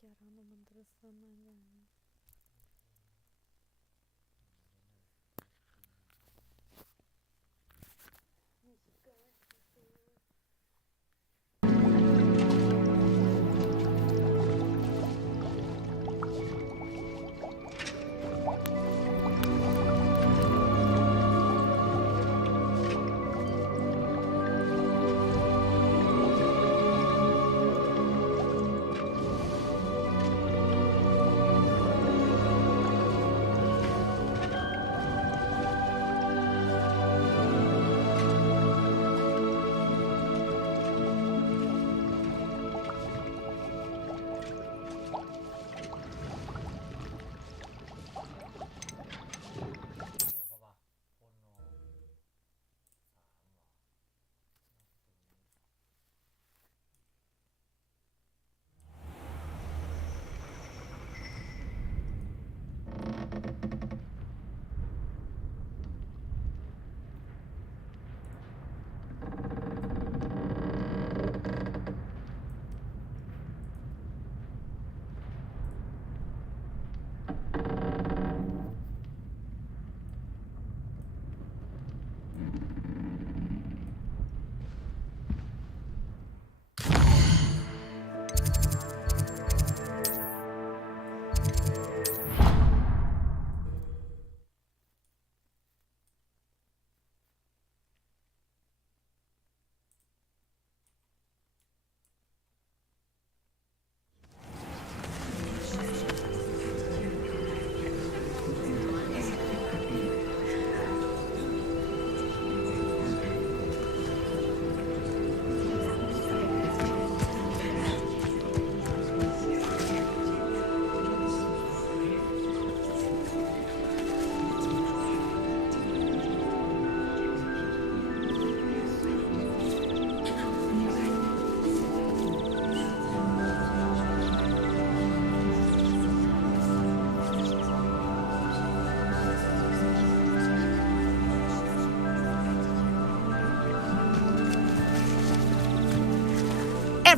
chiarano mandrasana.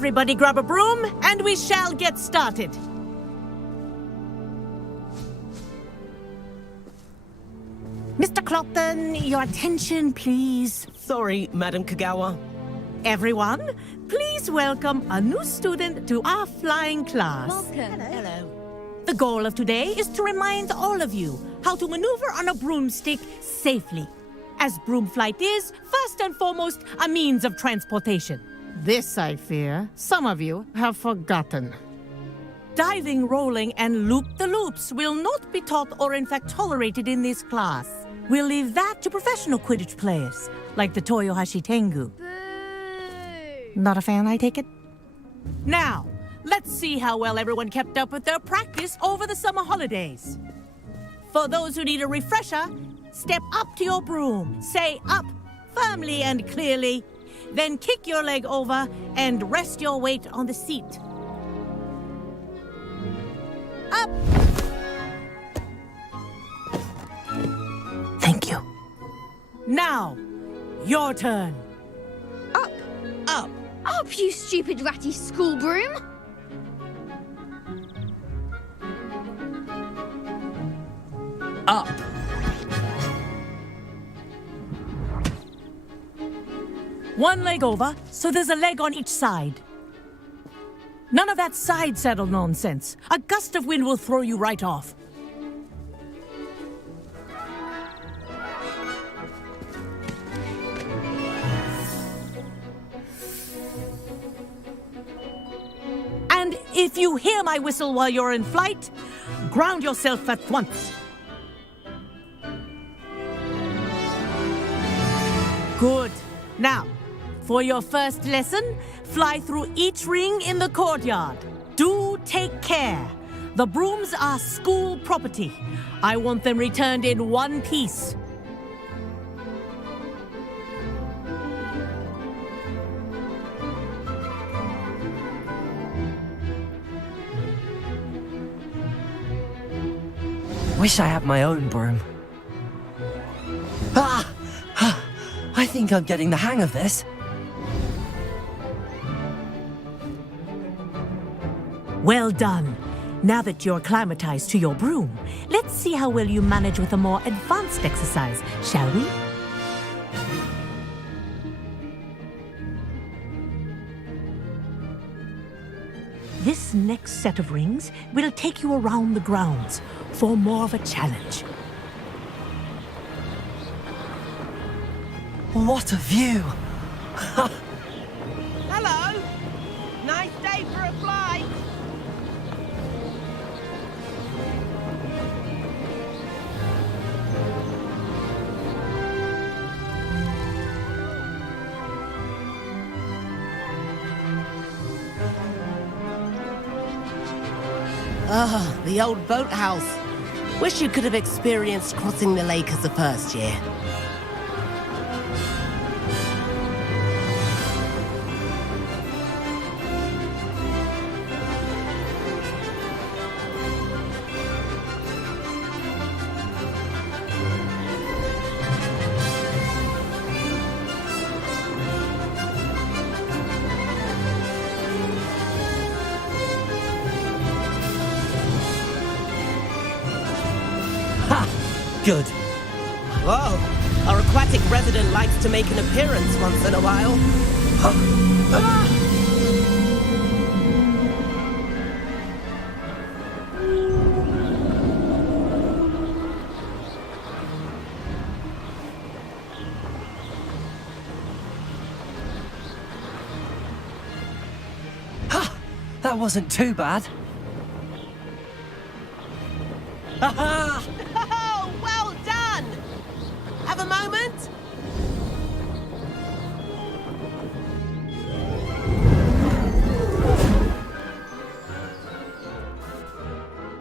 Everybody grab a broom, and we shall get started. Mr. Clopton, your attention, please. Sorry, Madam Kagawa. Everyone, please welcome a new student to our flying class. Welcome. Hello. The goal of today is to remind all of you how to maneuver on a broomstick safely, as broom flight is, first and foremost, a means of transportation. This, I fear, some of you have forgotten. Diving, rolling, and loop-the-loops will not be taught or in fact tolerated in this class. We'll leave that to professional Quidditch players, like the Toyohashi Tengu. Boo! Not a fan, I take it? Now, let's see how well everyone kept up with their practice over the summer holidays. For those who need a refresher, step up to your broom, say up, firmly and clearly, then kick your leg over and rest your weight on the seat. Up! Thank you. Now, your turn. Up! Up. Up, you stupid ratty school broom! Up. One leg over, so there's a leg on each side. None of that side saddle nonsense. A gust of wind will throw you right off. And if you hear my whistle while you're in flight, ground yourself at once. Good. Now, for your first lesson, fly through each ring in the courtyard. Do take care. The brooms are school property. I want them returned in one piece. Wish I had my own broom. Ah! I think I'm getting the hang of this. Well done. Now that you're acclimatized to your broom, let's see how well you manage with a more advanced exercise, shall we? This next set of rings will take you around the grounds for more of a challenge. What a view! Hello! Nice day for a flight! Ah, the old boathouse. Wish you could have experienced crossing the lake as the first year. Good. Whoa, our aquatic resident likes to make an appearance once in a while. That wasn't too bad. Oh, well done! Have a moment?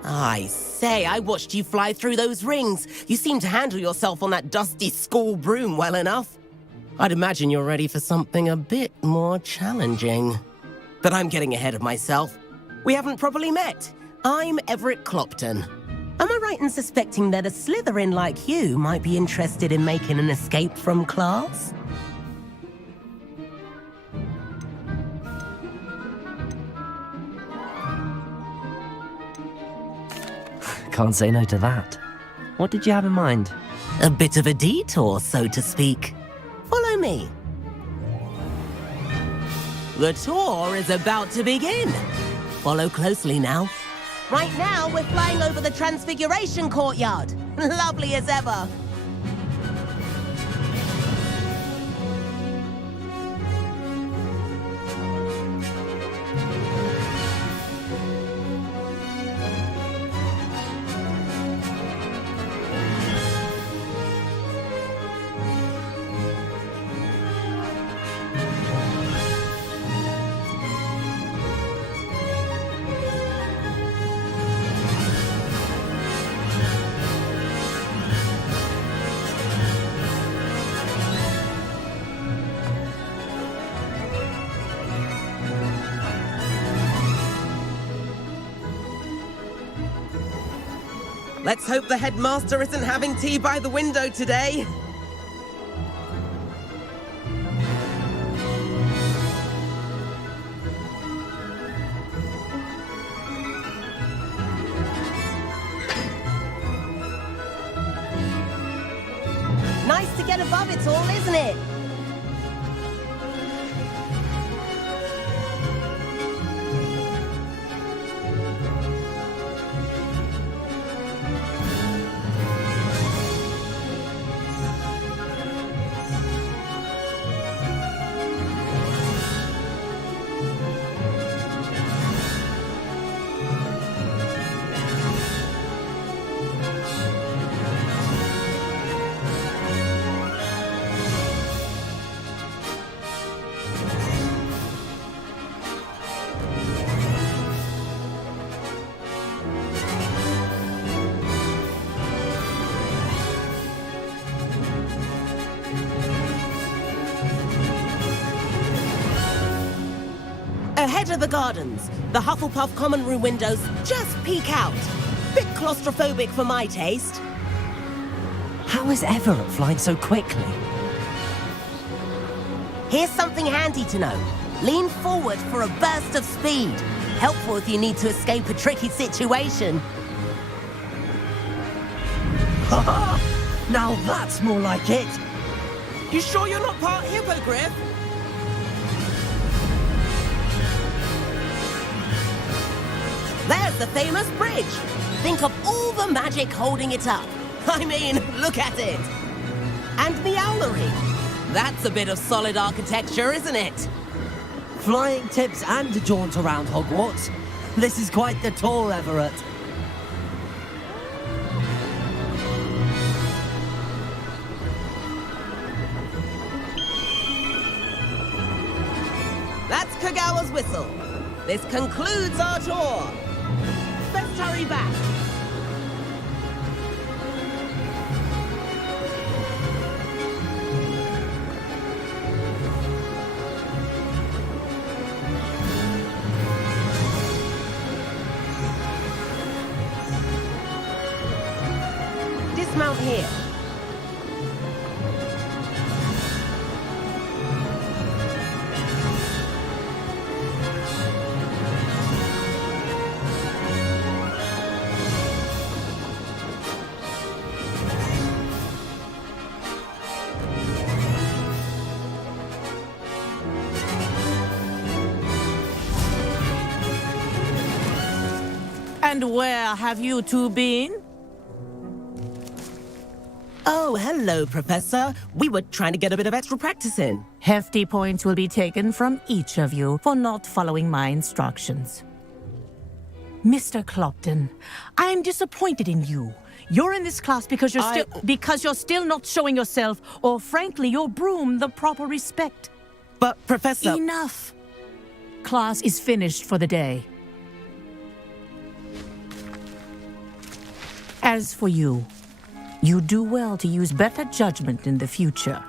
I say, I watched you fly through those rings. You seem to handle yourself on that dusty school broom well enough. I'd imagine you're ready for something a bit more challenging. But I'm getting ahead of myself. We haven't properly met. I'm Everett Clopton. Am I right in suspecting that a Slytherin like you might be interested in making an escape from class? Can't say no to that. What did you have in mind? A bit of a detour, so to speak. Follow me. The tour is about to begin. Follow closely now. Right now, we're flying over the Transfiguration Courtyard. Lovely as ever. Let's hope the headmaster isn't having tea by the window today. Nice to get above it all, isn't it? Ahead of the gardens, the Hufflepuff common room windows just peek out. Bit claustrophobic for my taste. How is Everett flying so quickly? Here's something handy to know. Lean forward for a burst of speed. Helpful if you need to escape a tricky situation. Now that's more like it. You sure you're not part hippogriff? There's the famous bridge. Think of all the magic holding it up. I mean, look at it. And the owlery. That's a bit of solid architecture, isn't it? Flying tips and a jaunt around Hogwarts. This is quite the tour, Everett. That's Kagawa's whistle. This concludes our tour. Let's hurry back. Dismount here. And where have you two been? Oh, hello, Professor. We were trying to get a bit of extra practice in. Hefty points will be taken from each of you for not following my instructions. Mr. Clopton, I'm disappointed in you. You're in this class because you're still not showing yourself, or frankly, your broom, the proper respect. But, Professor... Enough. Class is finished for the day. As for you, you do well to use better judgment in the future.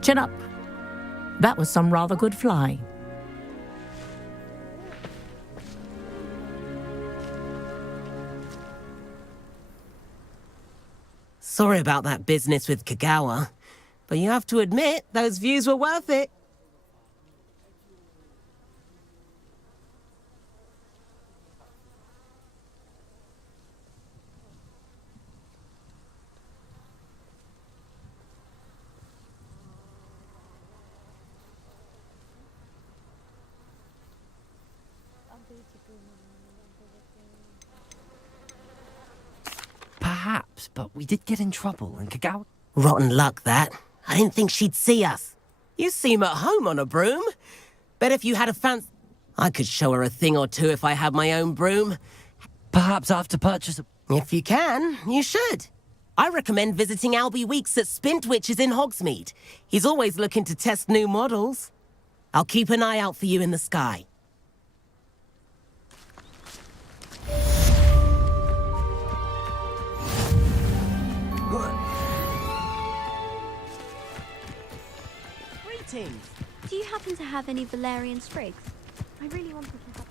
Chin up. That was some rather good flying. Sorry about that business with Kagawa, but you have to admit, those views were worth it. Perhaps, but we did get in trouble, and Kagawa... Rotten luck, that. I didn't think she'd see us. You seem at home on a broom. Bet if you had a fancy... I could show her a thing or two if I had my own broom. Perhaps after purchase... If you can, you should. I recommend visiting Albie Weeks at Spintwitches in Hogsmeade. He's always looking to test new models. I'll keep an eye out for you in the sky. Greetings. Do you happen to have any Valerian sprigs? I really want to keep up.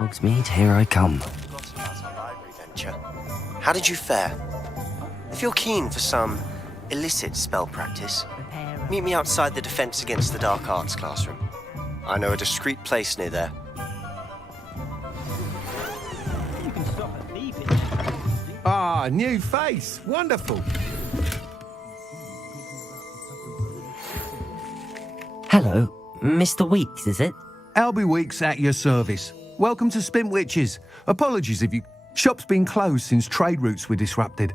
Hogsmeade, here I come. Forgotten about our library venture. How did you fare? If you're keen for some illicit spell practice, meet me outside the Defense Against the Dark Arts classroom. I know a discreet place near there. Ah, new face. Wonderful. Hello, Mr. Weeks, is it? Albie Weeks at your service. Welcome to Spintwitches. Apologies if you... Shop's been closed since trade routes were disrupted.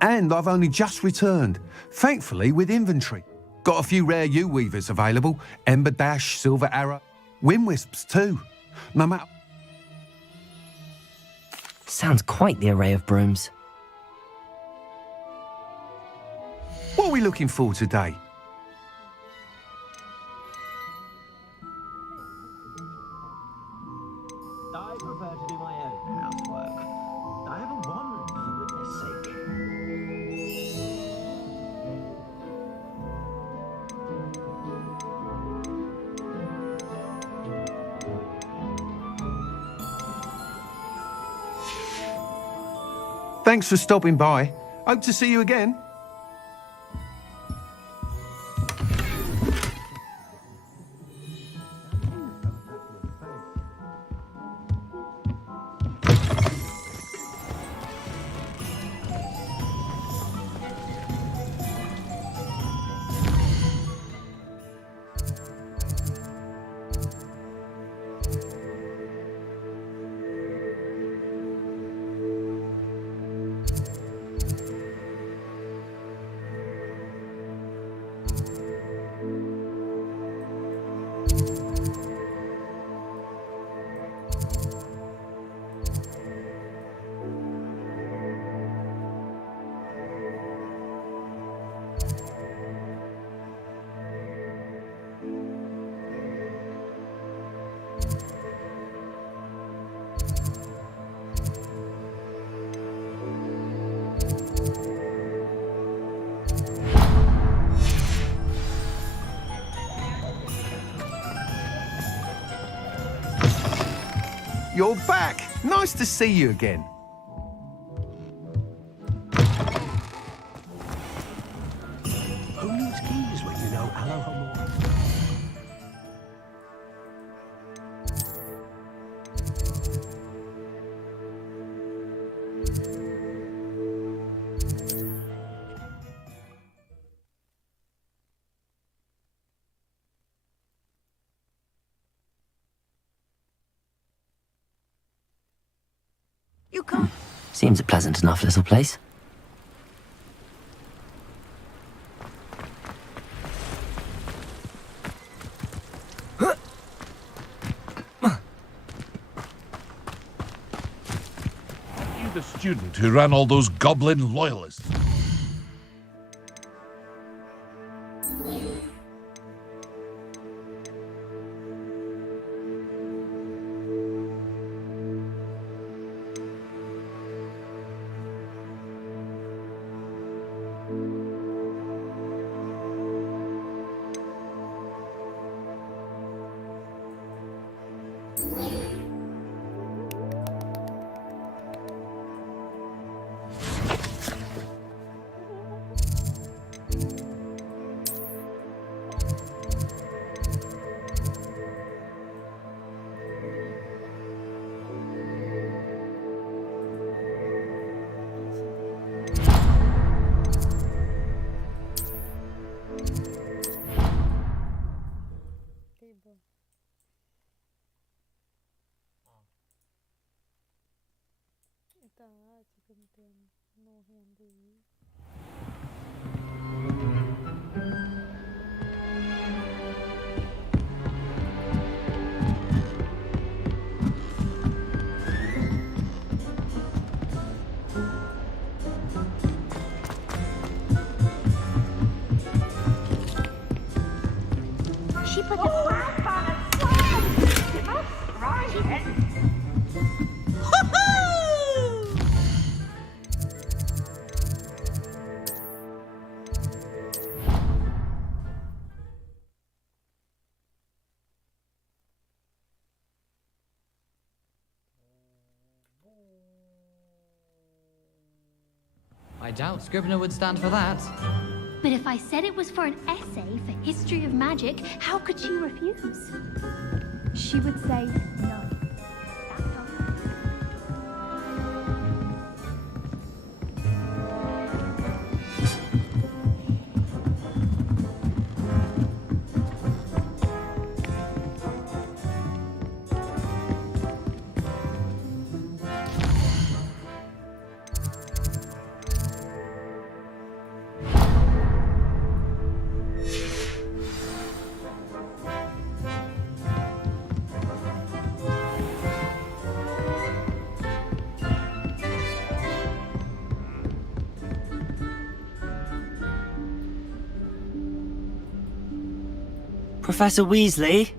And I've only just returned, thankfully with inventory. Got a few rare U-weavers available. Ember Dash, Silver Arrow, Wind Wisps too. No matter... Sounds quite the array of brooms. What are we looking for today? I prefer to do my own housework. I have a wand, for goodness sake. Thanks for stopping by. Hope to see you again. You're back. Nice to see you again. Who needs keys when you know Aloha more? You can't. Seems a pleasant enough little place. You the student who ran all those goblin loyalists? She put the I doubt Scrivener would stand for that. But if I said it was for an essay for history of magic, how could she refuse? She would say no. Professor Weasley?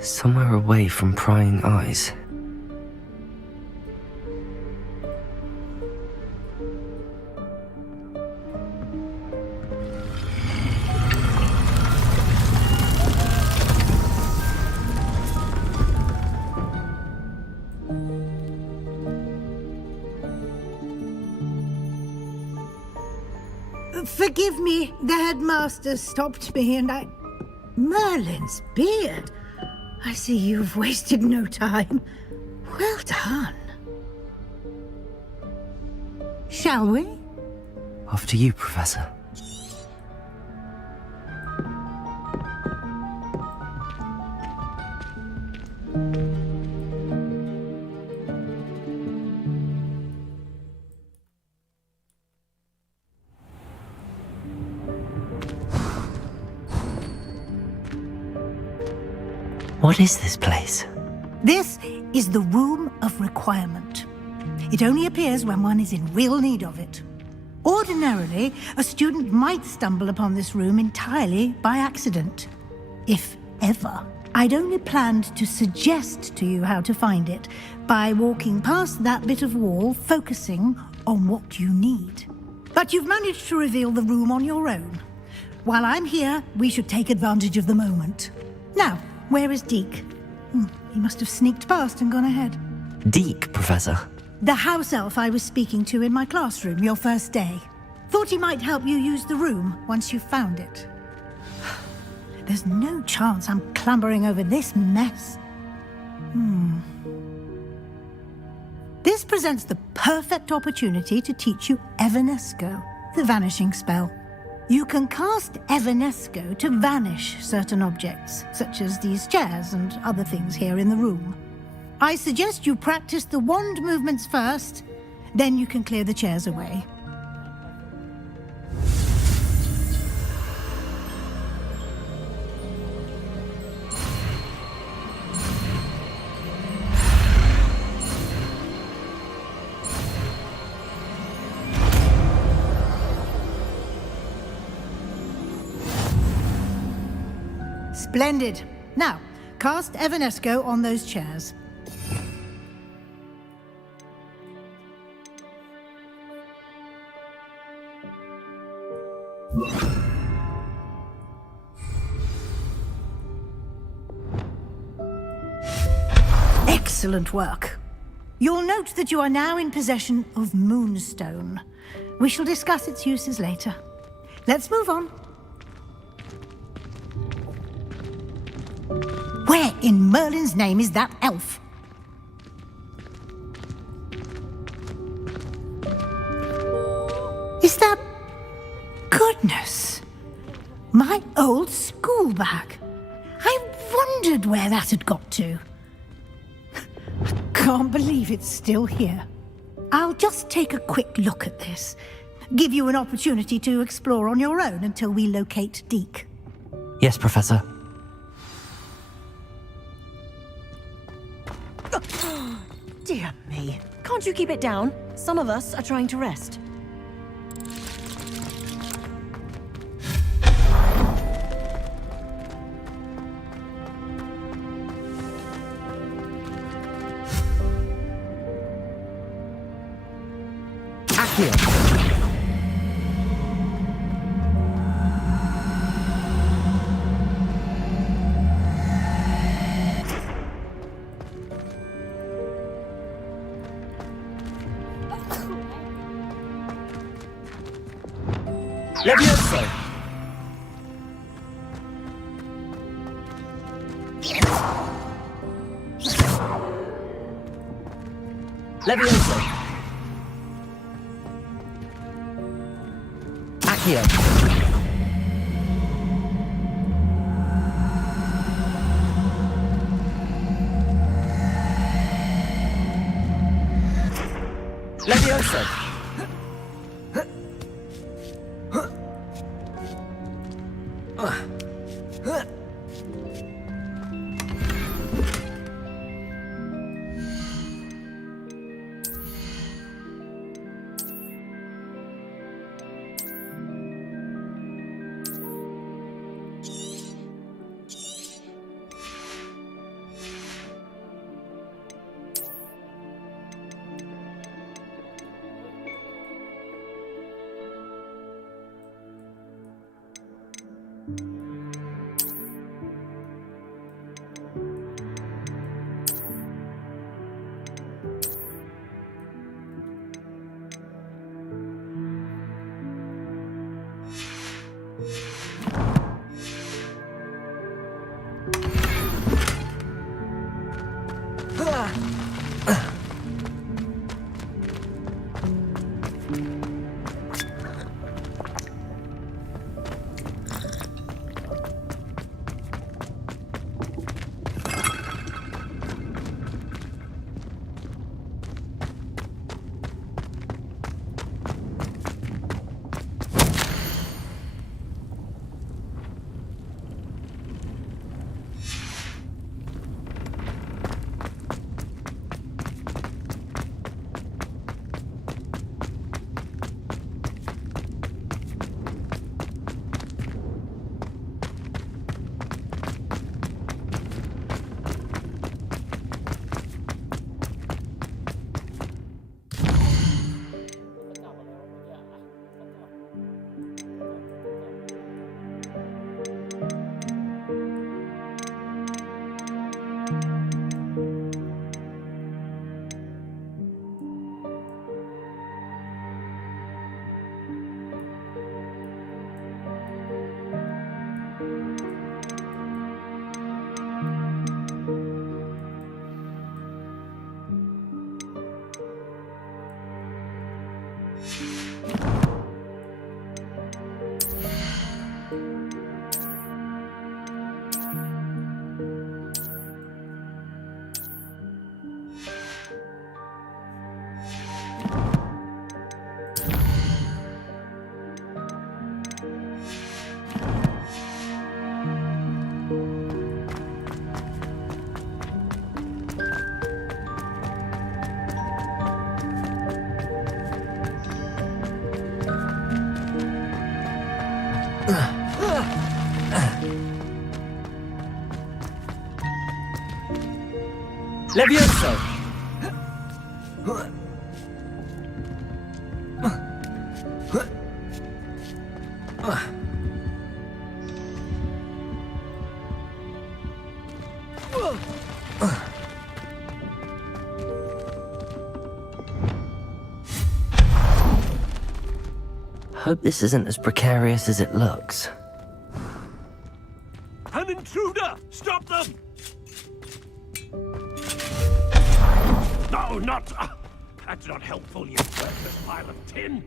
Somewhere away from prying eyes. Forgive me, the headmaster stopped me and Merlin's beard. I see you've wasted no time. Well done. Shall we? After you, Professor. What is this place? This is the Room of Requirement. It only appears when one is in real need of it. Ordinarily, a student might stumble upon this room entirely by accident. If ever. I'd only planned to suggest to you how to find it by walking past that bit of wall, focusing on what you need. But you've managed to reveal the room on your own. While I'm here, we should take advantage of the moment. Now, where is Deke? He must have sneaked past and gone ahead. Deke, Professor. The house elf I was speaking to in my classroom your first day. Thought he might help you use the room once you found it. There's no chance I'm clambering over this mess. This presents the perfect opportunity to teach you Evanesco, the vanishing spell. You can cast Evanesco to vanish certain objects, such as these chairs and other things here in the room. I suggest you practice the wand movements first, then you can clear the chairs away. Splendid. Now, cast Evanesco on those chairs. Excellent work. You'll note that you are now in possession of Moonstone. We shall discuss its uses later. Let's move on. Where in Merlin's name is that elf? Is that... Goodness! My old school bag. I wondered where that had got to. I can't believe it's still here. I'll just take a quick look at this. Give you an opportunity to explore on your own until we locate Deke. Yes, Professor. Dear me. Can't you keep it down? Some of us are trying to rest. Levioso! Levioso! Accio! Levioso! Levioso! Hope this isn't as precarious as it looks. An intruder! Stop them! No, not... that's not helpful, you worthless pile of tin!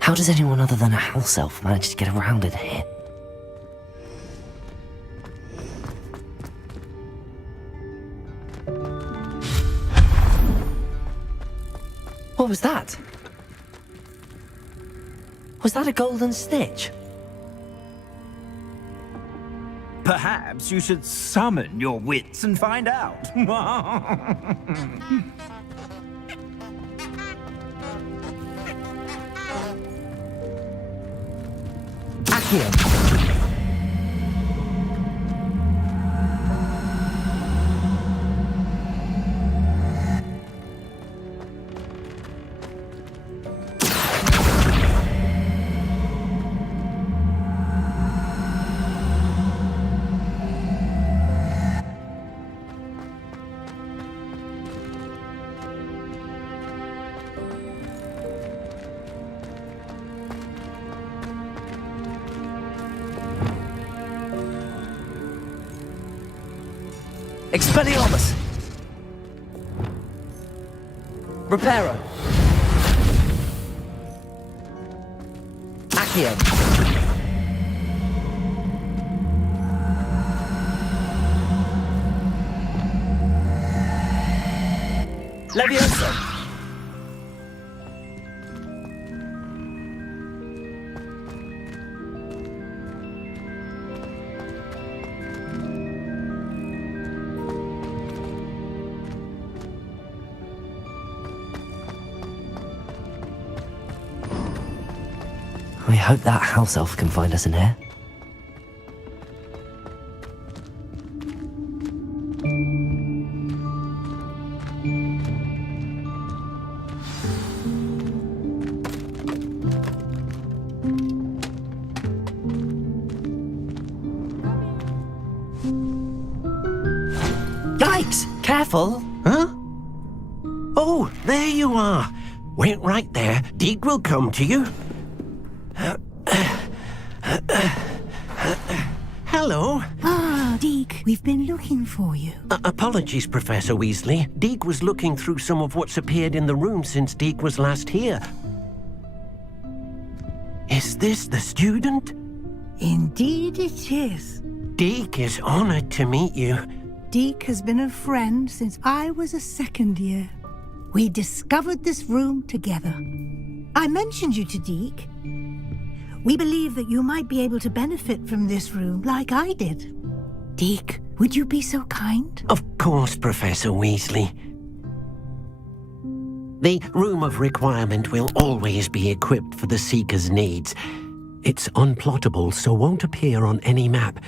How does anyone other than a house elf manage to get around it here? What was that? Was that a golden stitch? Perhaps you should summon your wits and find out. Accio! Expelliarmus! Reparo! Accio! Leviosa! I hope that house elf can find us in here. Yikes! Careful! Huh? Oh, there you are. Wait right there. Deke will come to you. Hello. Ah, Deke, we've been looking for you. Apologies, Professor Weasley. Deke was looking through some of what's appeared in the room since Deke was last here. Is this the student? Indeed it is. Deke is honored to meet you. Deke has been a friend since I was a second year. We discovered this room together. I mentioned you to Deke. We believe that you might be able to benefit from this room like I did. Deke, would you be so kind? Of course, Professor Weasley. The Room of Requirement will always be equipped for the Seeker's needs. It's unplottable, so won't appear on any map.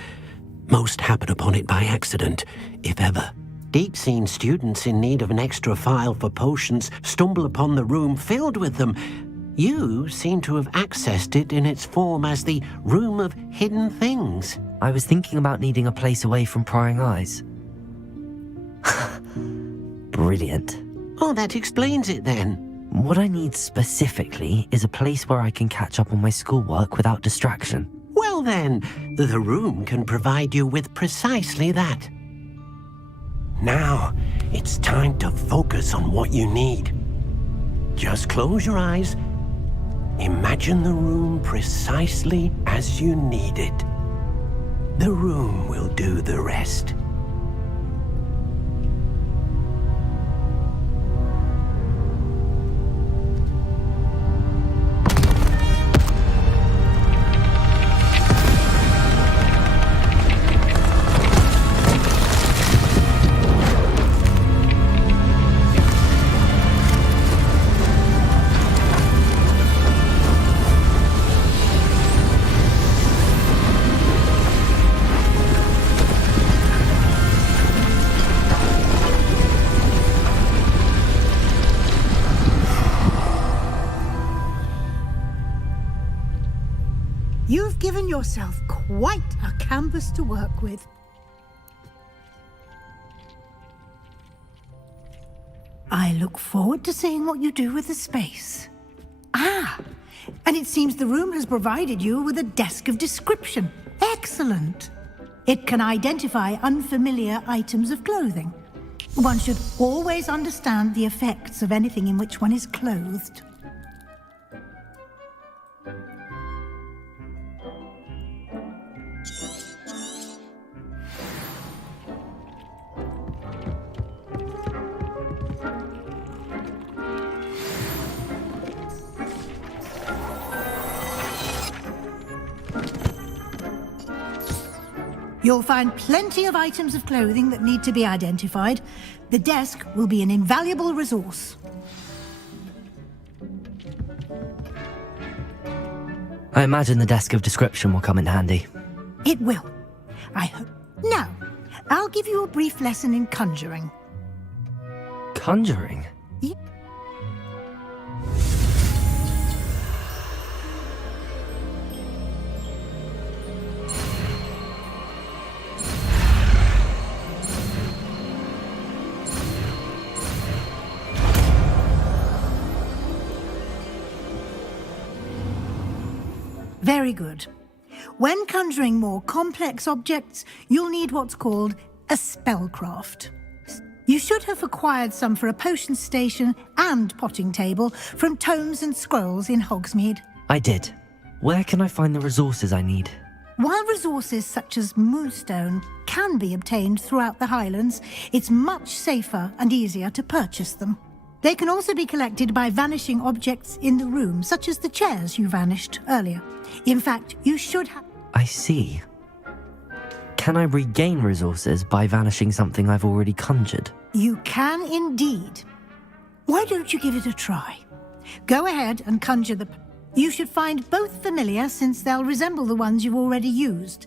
Most happen upon it by accident, if ever. Deke's seen students in need of an extra file for potions stumble upon the room filled with them. You seem to have accessed it in its form as the Room of Hidden Things. I was thinking about needing a place away from prying eyes. Brilliant. Oh, that explains it then. What I need specifically is a place where I can catch up on my schoolwork without distraction. Well then, the room can provide you with precisely that. Now, it's time to focus on what you need. Just close your eyes. Imagine the room precisely as you need it. The room will do the rest. You've given yourself quite a canvas to work with. I look forward to seeing what you do with the space. Ah, and it seems the room has provided you with a desk of description. Excellent. It can identify unfamiliar items of clothing. One should always understand the effects of anything in which one is clothed. You'll find plenty of items of clothing that need to be identified. The desk will be an invaluable resource. I imagine the desk of description will come in handy. It will. I hope. Now, I'll give you a brief lesson in conjuring. Conjuring? Very good. When conjuring more complex objects, you'll need what's called a spellcraft. You should have acquired some for a potion station and potting table from tomes and scrolls in Hogsmeade. I did. Where can I find the resources I need? While resources such as Moonstone can be obtained throughout the Highlands, it's much safer and easier to purchase them. They can also be collected by vanishing objects in the room, such as the chairs you vanished earlier. In fact, you should have... I see. Can I regain resources by vanishing something I've already conjured? You can indeed. Why don't you give it a try? Go ahead and conjure the... You should find both familiar, since they'll resemble the ones you've already used.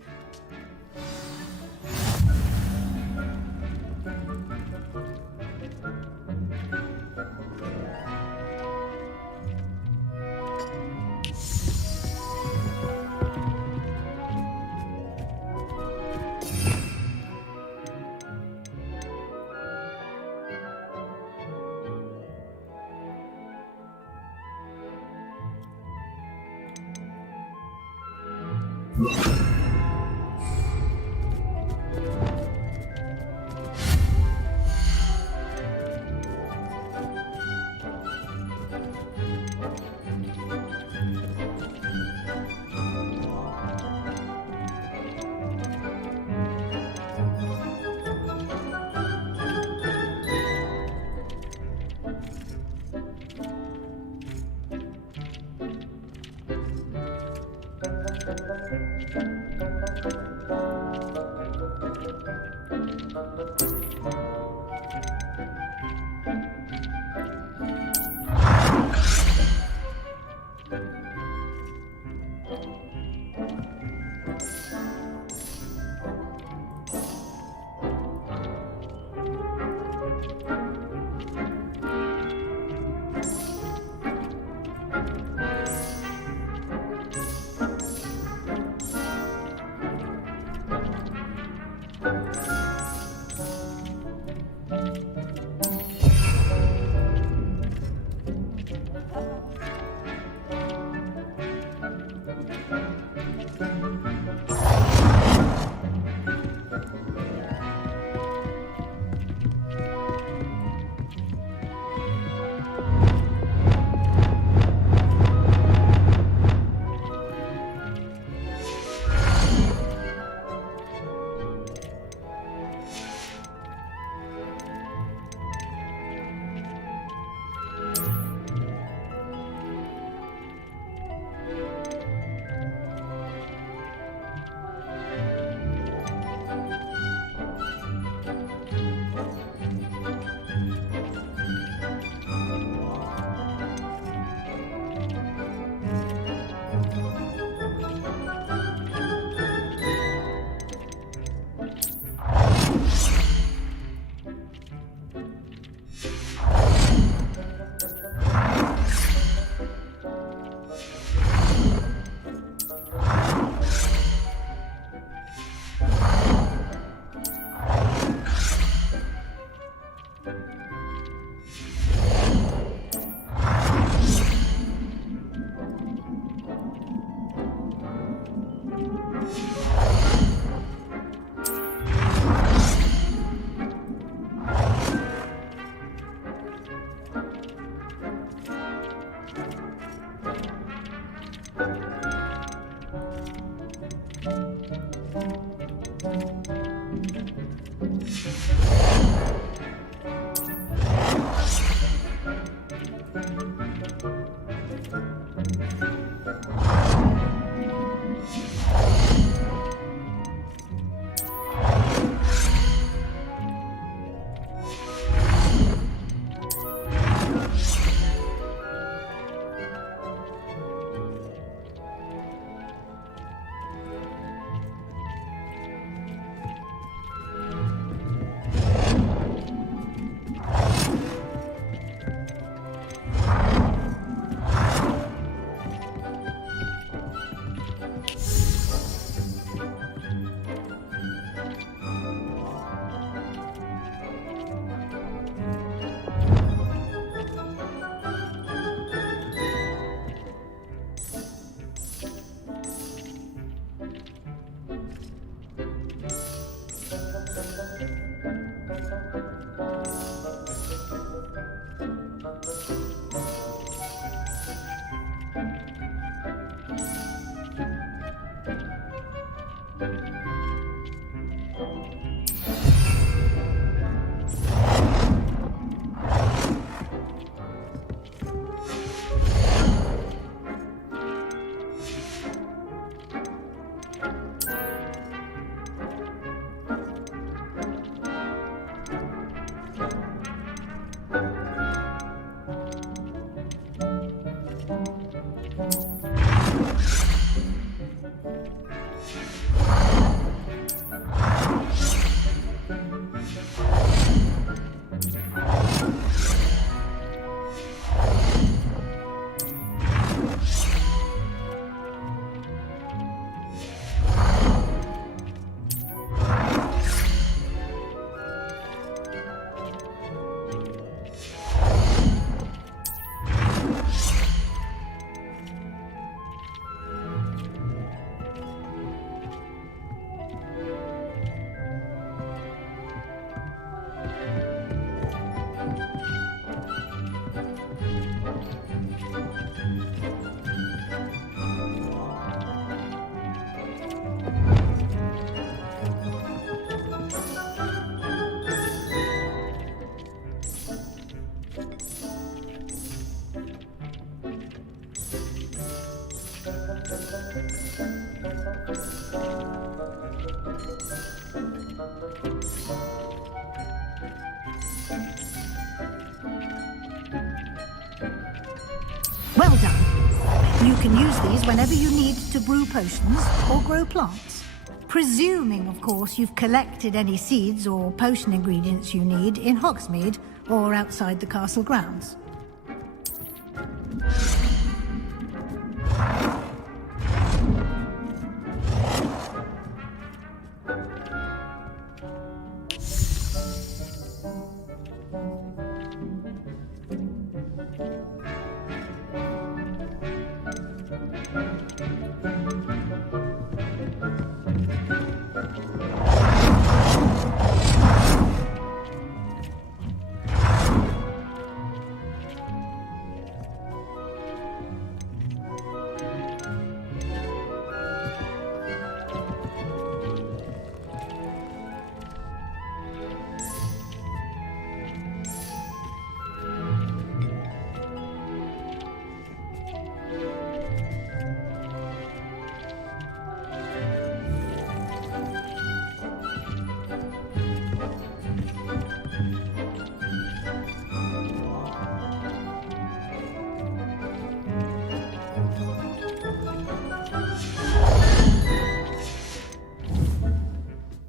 Well done. You can use these whenever you need to brew potions or grow plants. Presuming, of course, you've collected any seeds or potion ingredients you need in Hogsmeade or outside the castle grounds.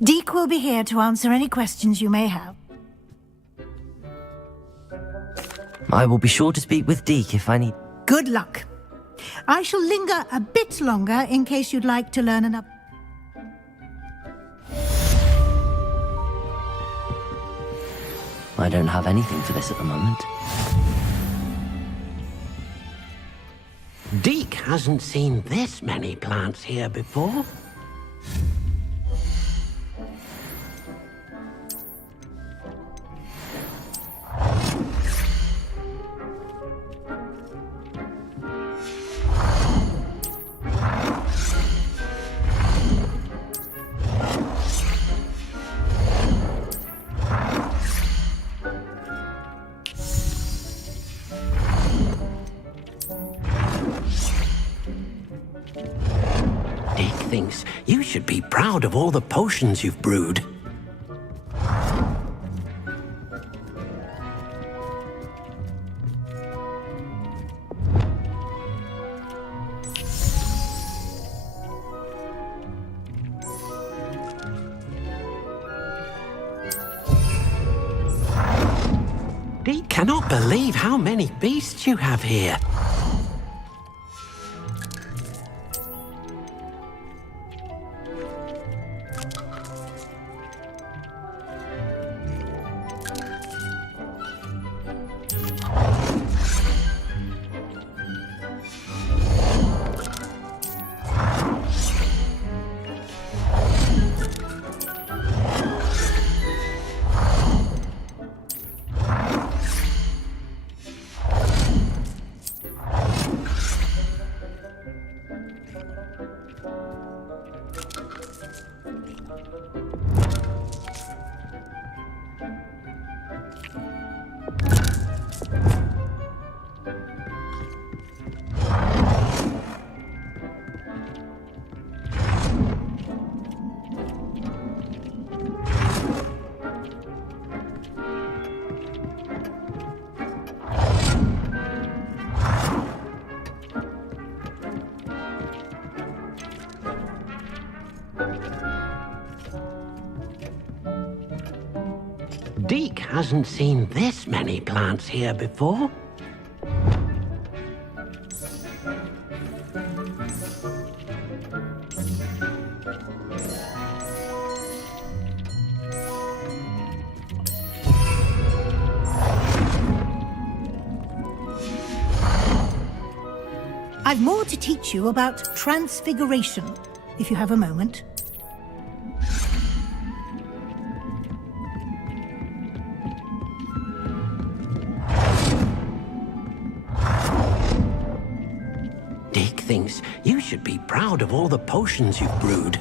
Deke will be here to answer any questions you may have. I will be sure to speak with Deke if I need... Good luck. I shall linger a bit longer in case you'd like to learn enough. I don't have anything for this at the moment. Deke hasn't seen this many plants here before. Thinks you should be proud of all the potions you've brewed. He cannot believe how many beasts you have here. Deke hasn't seen this many plants here before. I've more to teach you about transfiguration, if you have a moment. Deke thinks you should be proud of all the potions you've brewed.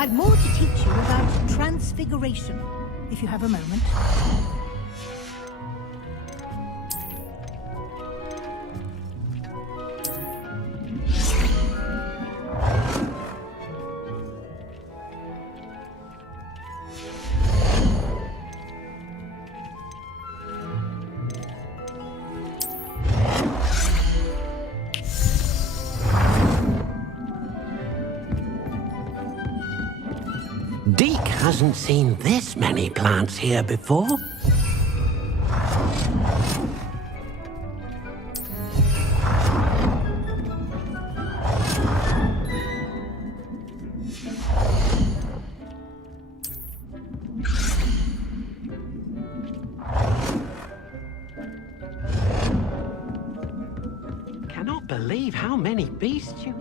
I've more to teach you about transfiguration, if you have a moment. Deke hasn't seen this many plants here before. Cannot believe how many beasts you...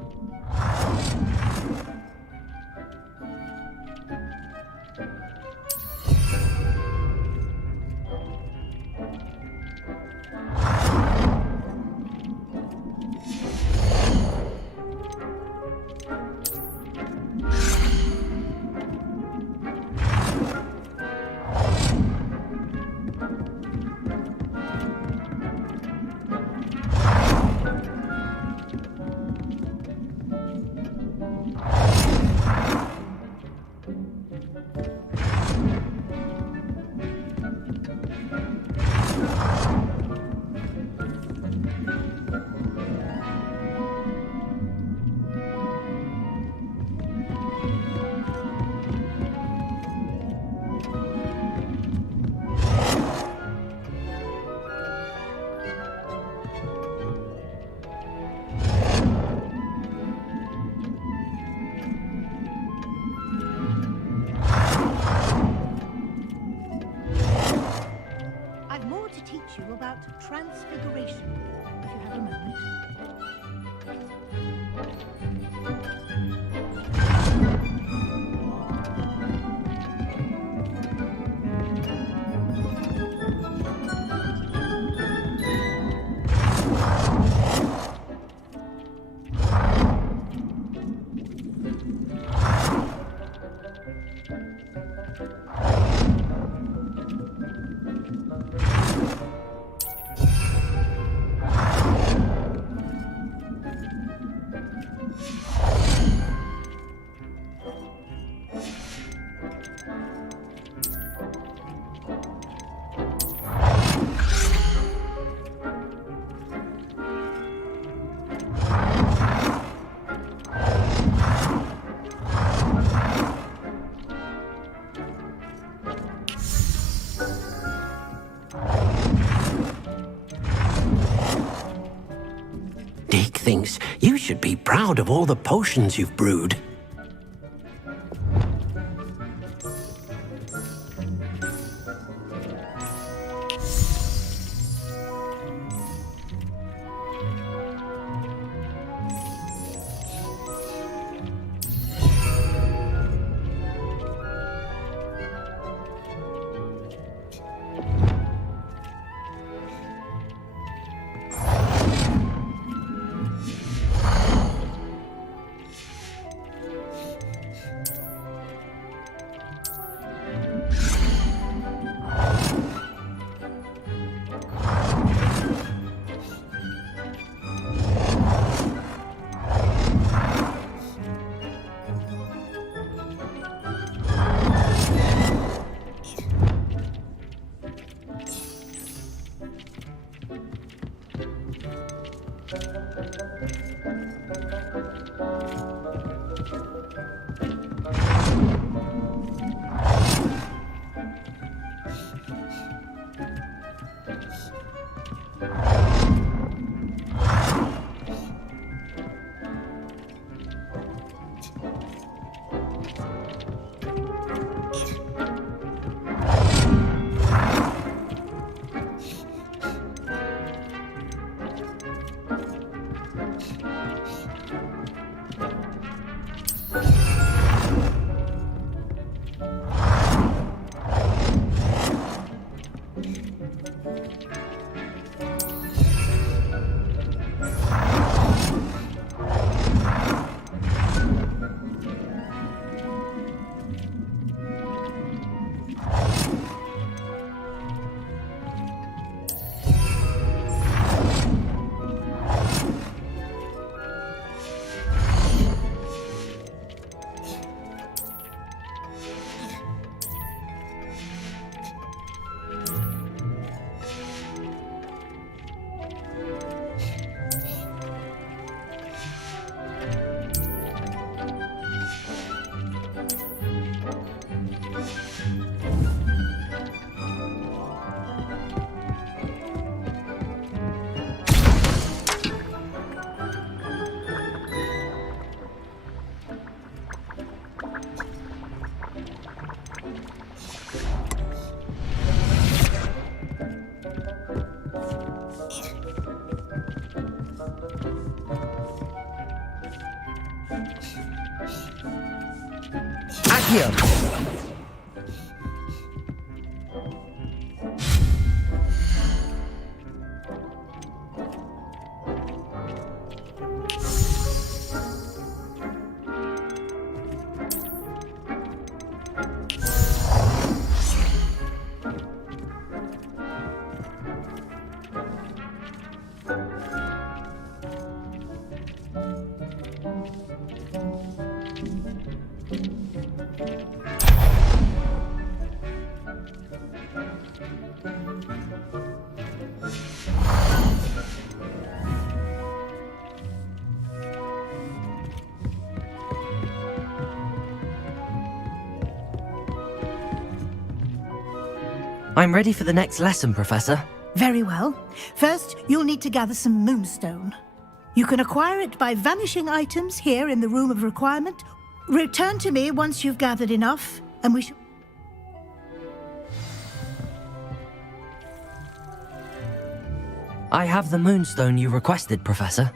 teach you about transfiguration, if you have a moment. things. You should be proud of all the potions you've brewed. Here. I'm ready for the next lesson, Professor. Very well. First, you'll need to gather some moonstone. You can acquire it by vanishing items here in the Room of Requirement. Return to me once you've gathered enough, and we shall... I have the moonstone you requested, Professor.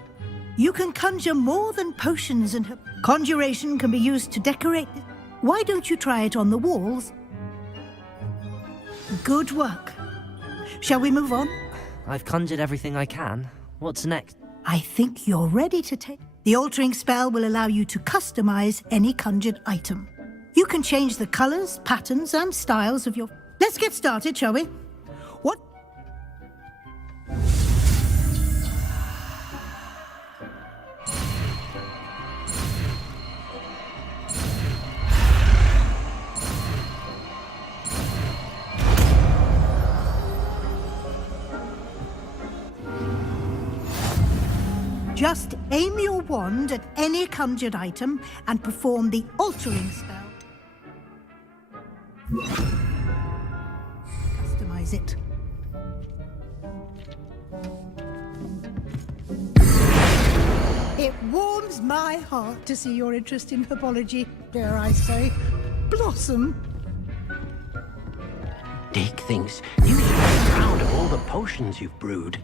You can conjure more than potions, and conjuration can be used to decorate. Why don't you try it on the walls? Good work. Shall we move on? I've conjured everything I can. What's next? I think you're ready to take... The altering spell will allow you to customize any conjured item. You can change the colors, patterns, and styles of your... Let's get started, shall we? What... Just aim your wand at any conjured item and perform the altering spell. Customize it. It warms my heart to see your interest in herbology, dare I say, blossom. Dick thinks you should be proud of all the potions you've brewed.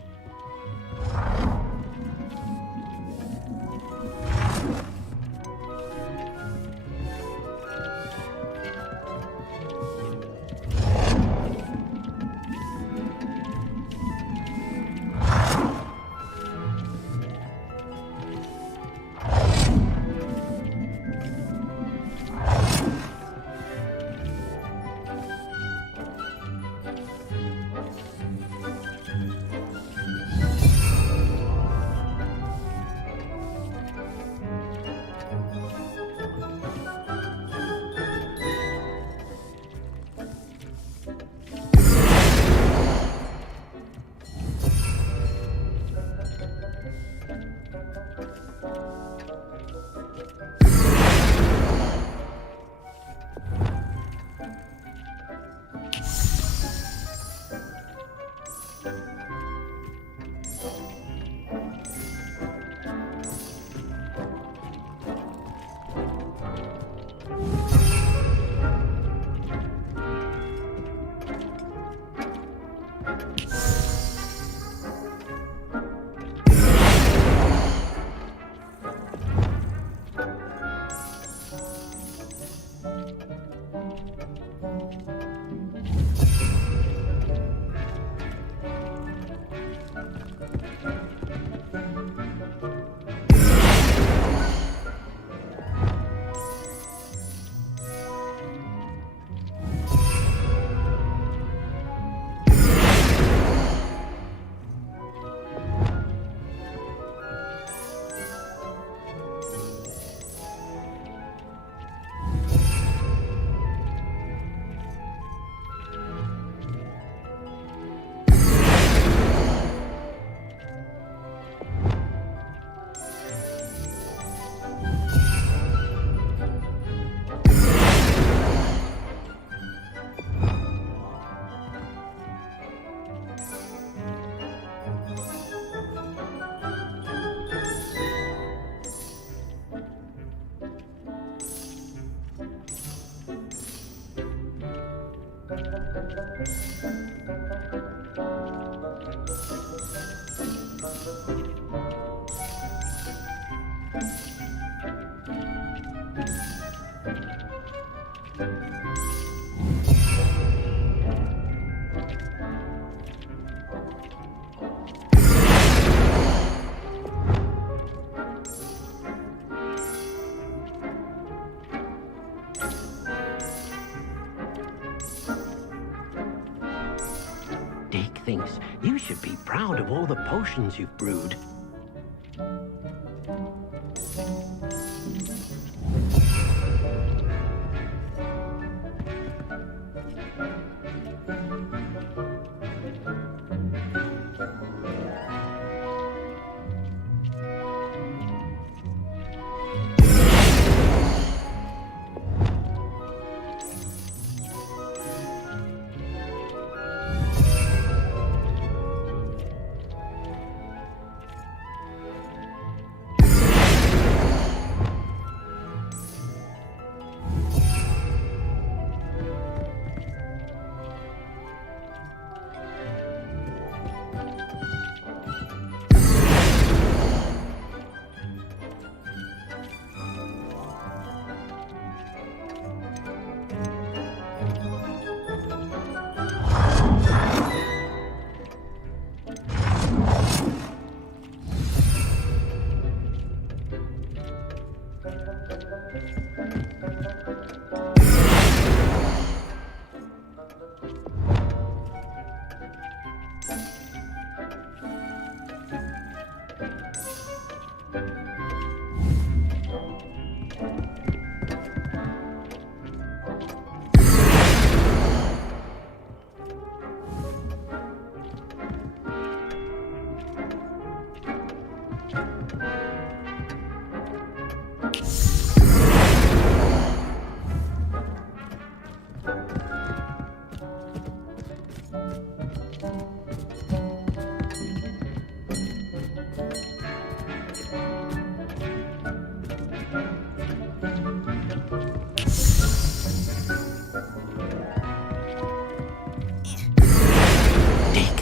Dick thinks you should be proud of all the potions you've brewed.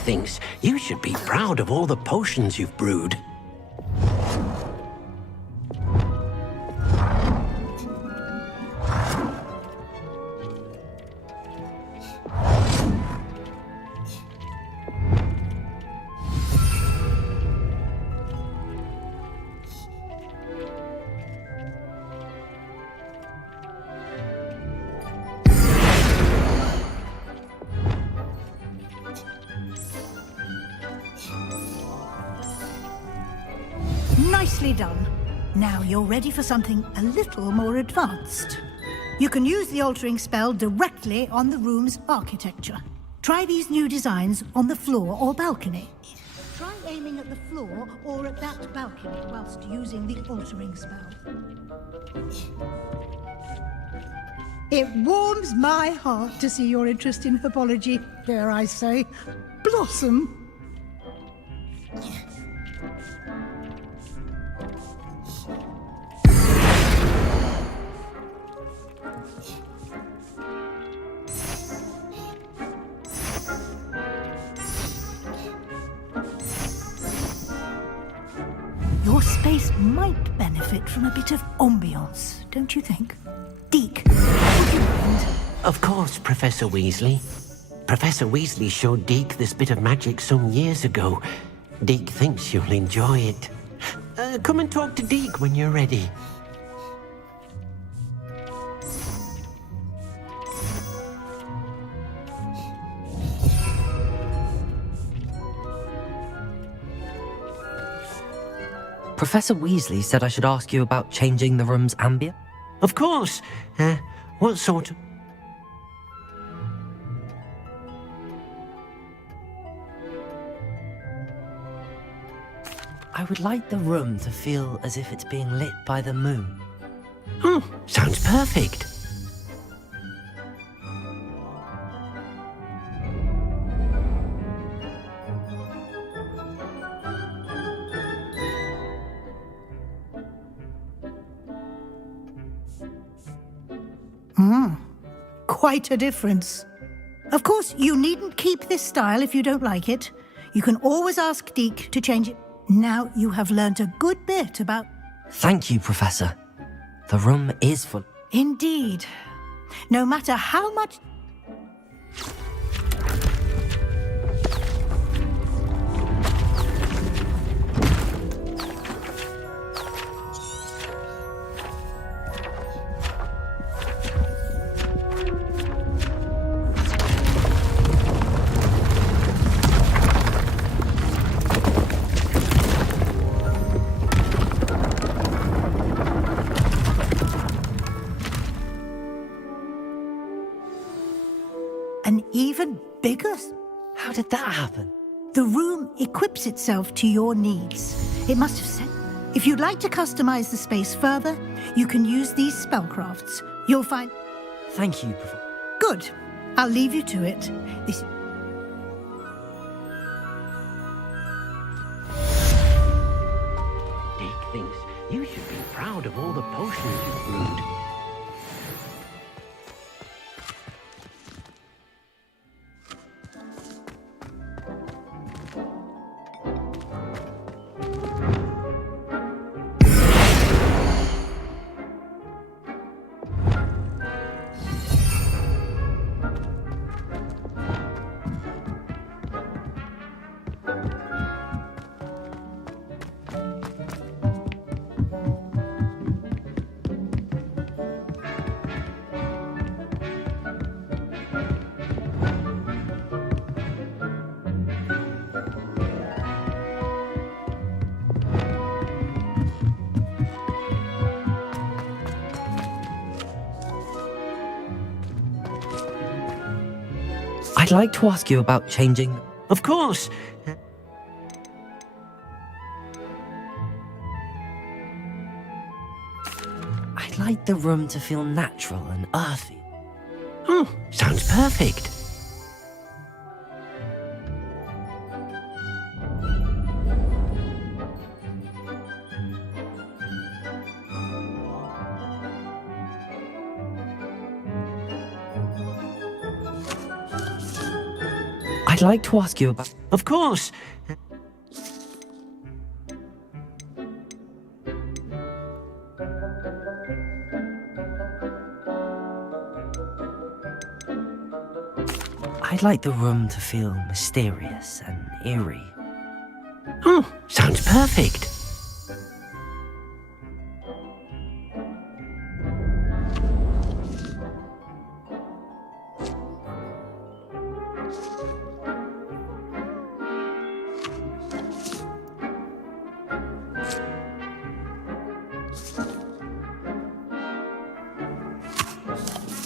thinks you should be proud of all the potions you've brewed. Nicely done. Now you're ready for something a little more advanced. You can use the altering spell directly on the room's architecture. Try these new designs on the floor or balcony. Try aiming at the floor or at that balcony whilst using the altering spell. It warms my heart to see your interest in herbology, dare I say, blossom. Your space might benefit from a bit of ambiance, don't you think? Deke, would you mind? Of course, Professor Weasley. Professor Weasley showed Deke this bit of magic some years ago. Deke thinks you'll enjoy it. Come and talk to Deke when you're ready. Professor Weasley said I should ask you about changing the room's ambience. Of course. What sort of... I would like the room to feel as if it's being lit by the moon. Oh, sounds perfect. Quite a difference. Of course, you needn't keep this style if you don't like it. You can always ask Deke to change it. Now you have learnt a good bit about... Thank you, Professor. The room is full. Indeed. No matter how much... An even bigger... How did that happen? The room equips itself to your needs. It must have said... If you'd like to customize the space further, you can use these spellcrafts. You'll find... Thank you, Professor. Good. I'll leave you to it. This... Deke thinks you should be proud of all the potions you've brewed. I'd like to ask you about changing... Of course. I'd like the room to feel natural and earthy. Oh, sounds perfect. I'd like to ask you about... Of course. I'd like the room to feel mysterious and eerie. Oh, sounds perfect.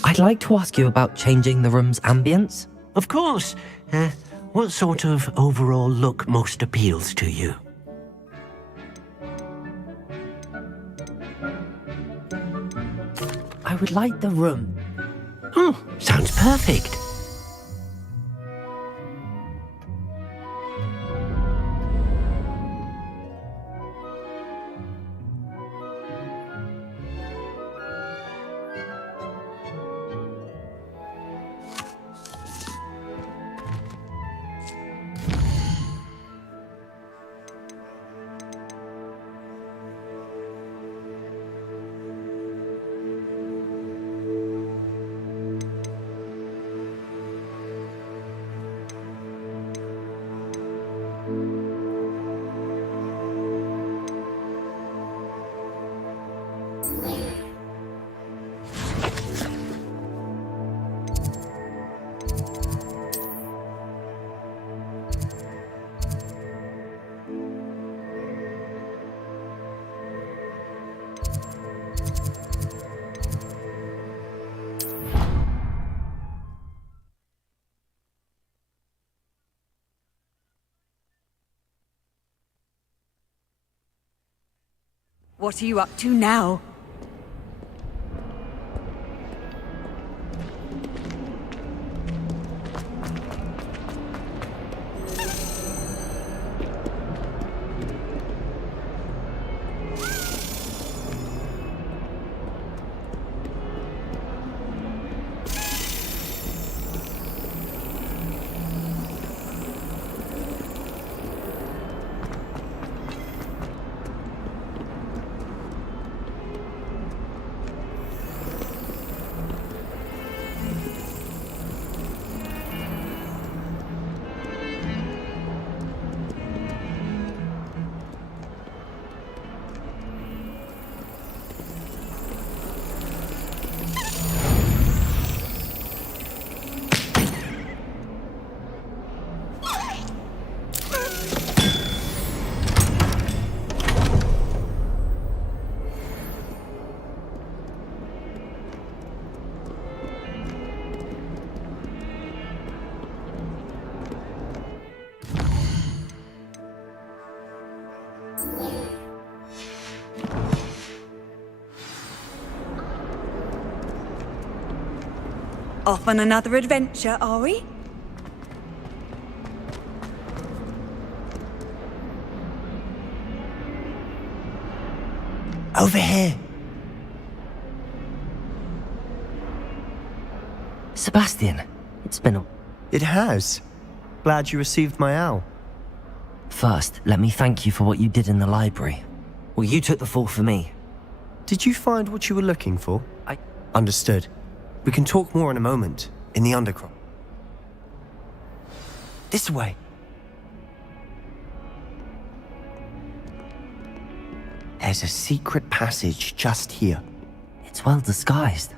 I'd like to ask you about changing the room's ambience. Of course. What sort of overall look most appeals to you? I would like the room. Oh, sounds perfect. What are you up to now? Off on another adventure, are we? Over here. Sebastian, it's been a... It has. Glad you received my owl. First, let me thank you for what you did in the library. Well, you took the fall for me. Did you find what you were looking for? Understood. We can talk more in a moment, in the undercroft. This way. There's a secret passage just here. It's well disguised.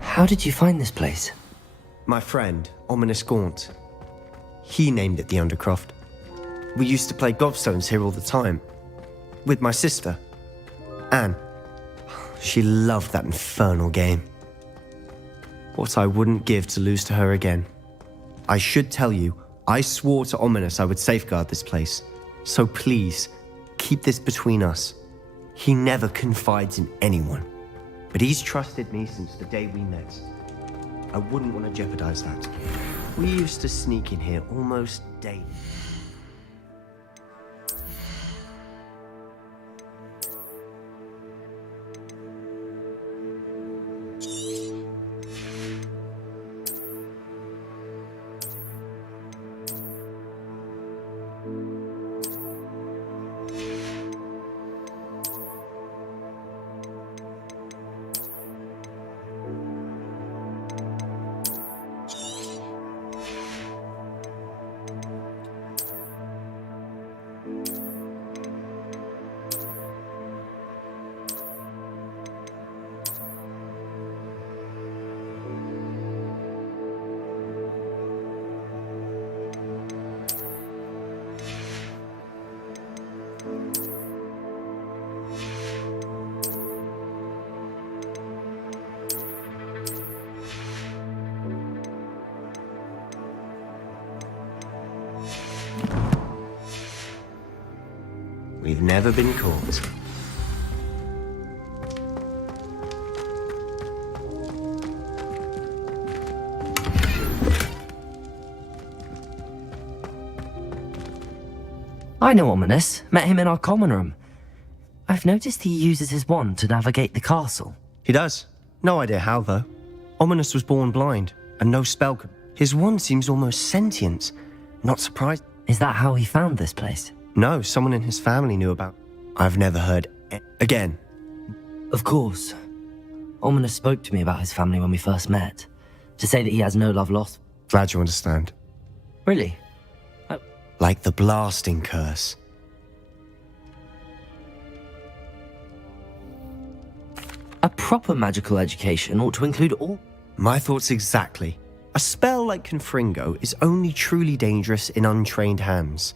How did you find this place? My friend, Ominous Gaunt. He named it the Undercroft. We used to play gobstones here all the time. With my sister, Anne. She loved that infernal game. What I wouldn't give to lose to her again. I should tell you, I swore to Ominous I would safeguard this place. So please, keep this between us. He never confides in anyone. But he's trusted me since the day we met. I wouldn't want to jeopardize that. We used to sneak in here almost daily. We've never been caught. I know Ominous. Met him in our common room. I've noticed he uses his wand to navigate the castle. He does. No idea how, though. Ominous was born blind, and no spell could... His wand seems almost sentient. Not surprised. Is that how he found this place? No, someone in his family knew about... I've never heard... Again. Of course. Ominous spoke to me about his family when we first met. To say that he has no love lost. Glad you understand. Really? Like the blasting curse. A proper magical education ought to include all... My thoughts exactly. A spell like Confringo is only truly dangerous in untrained hands.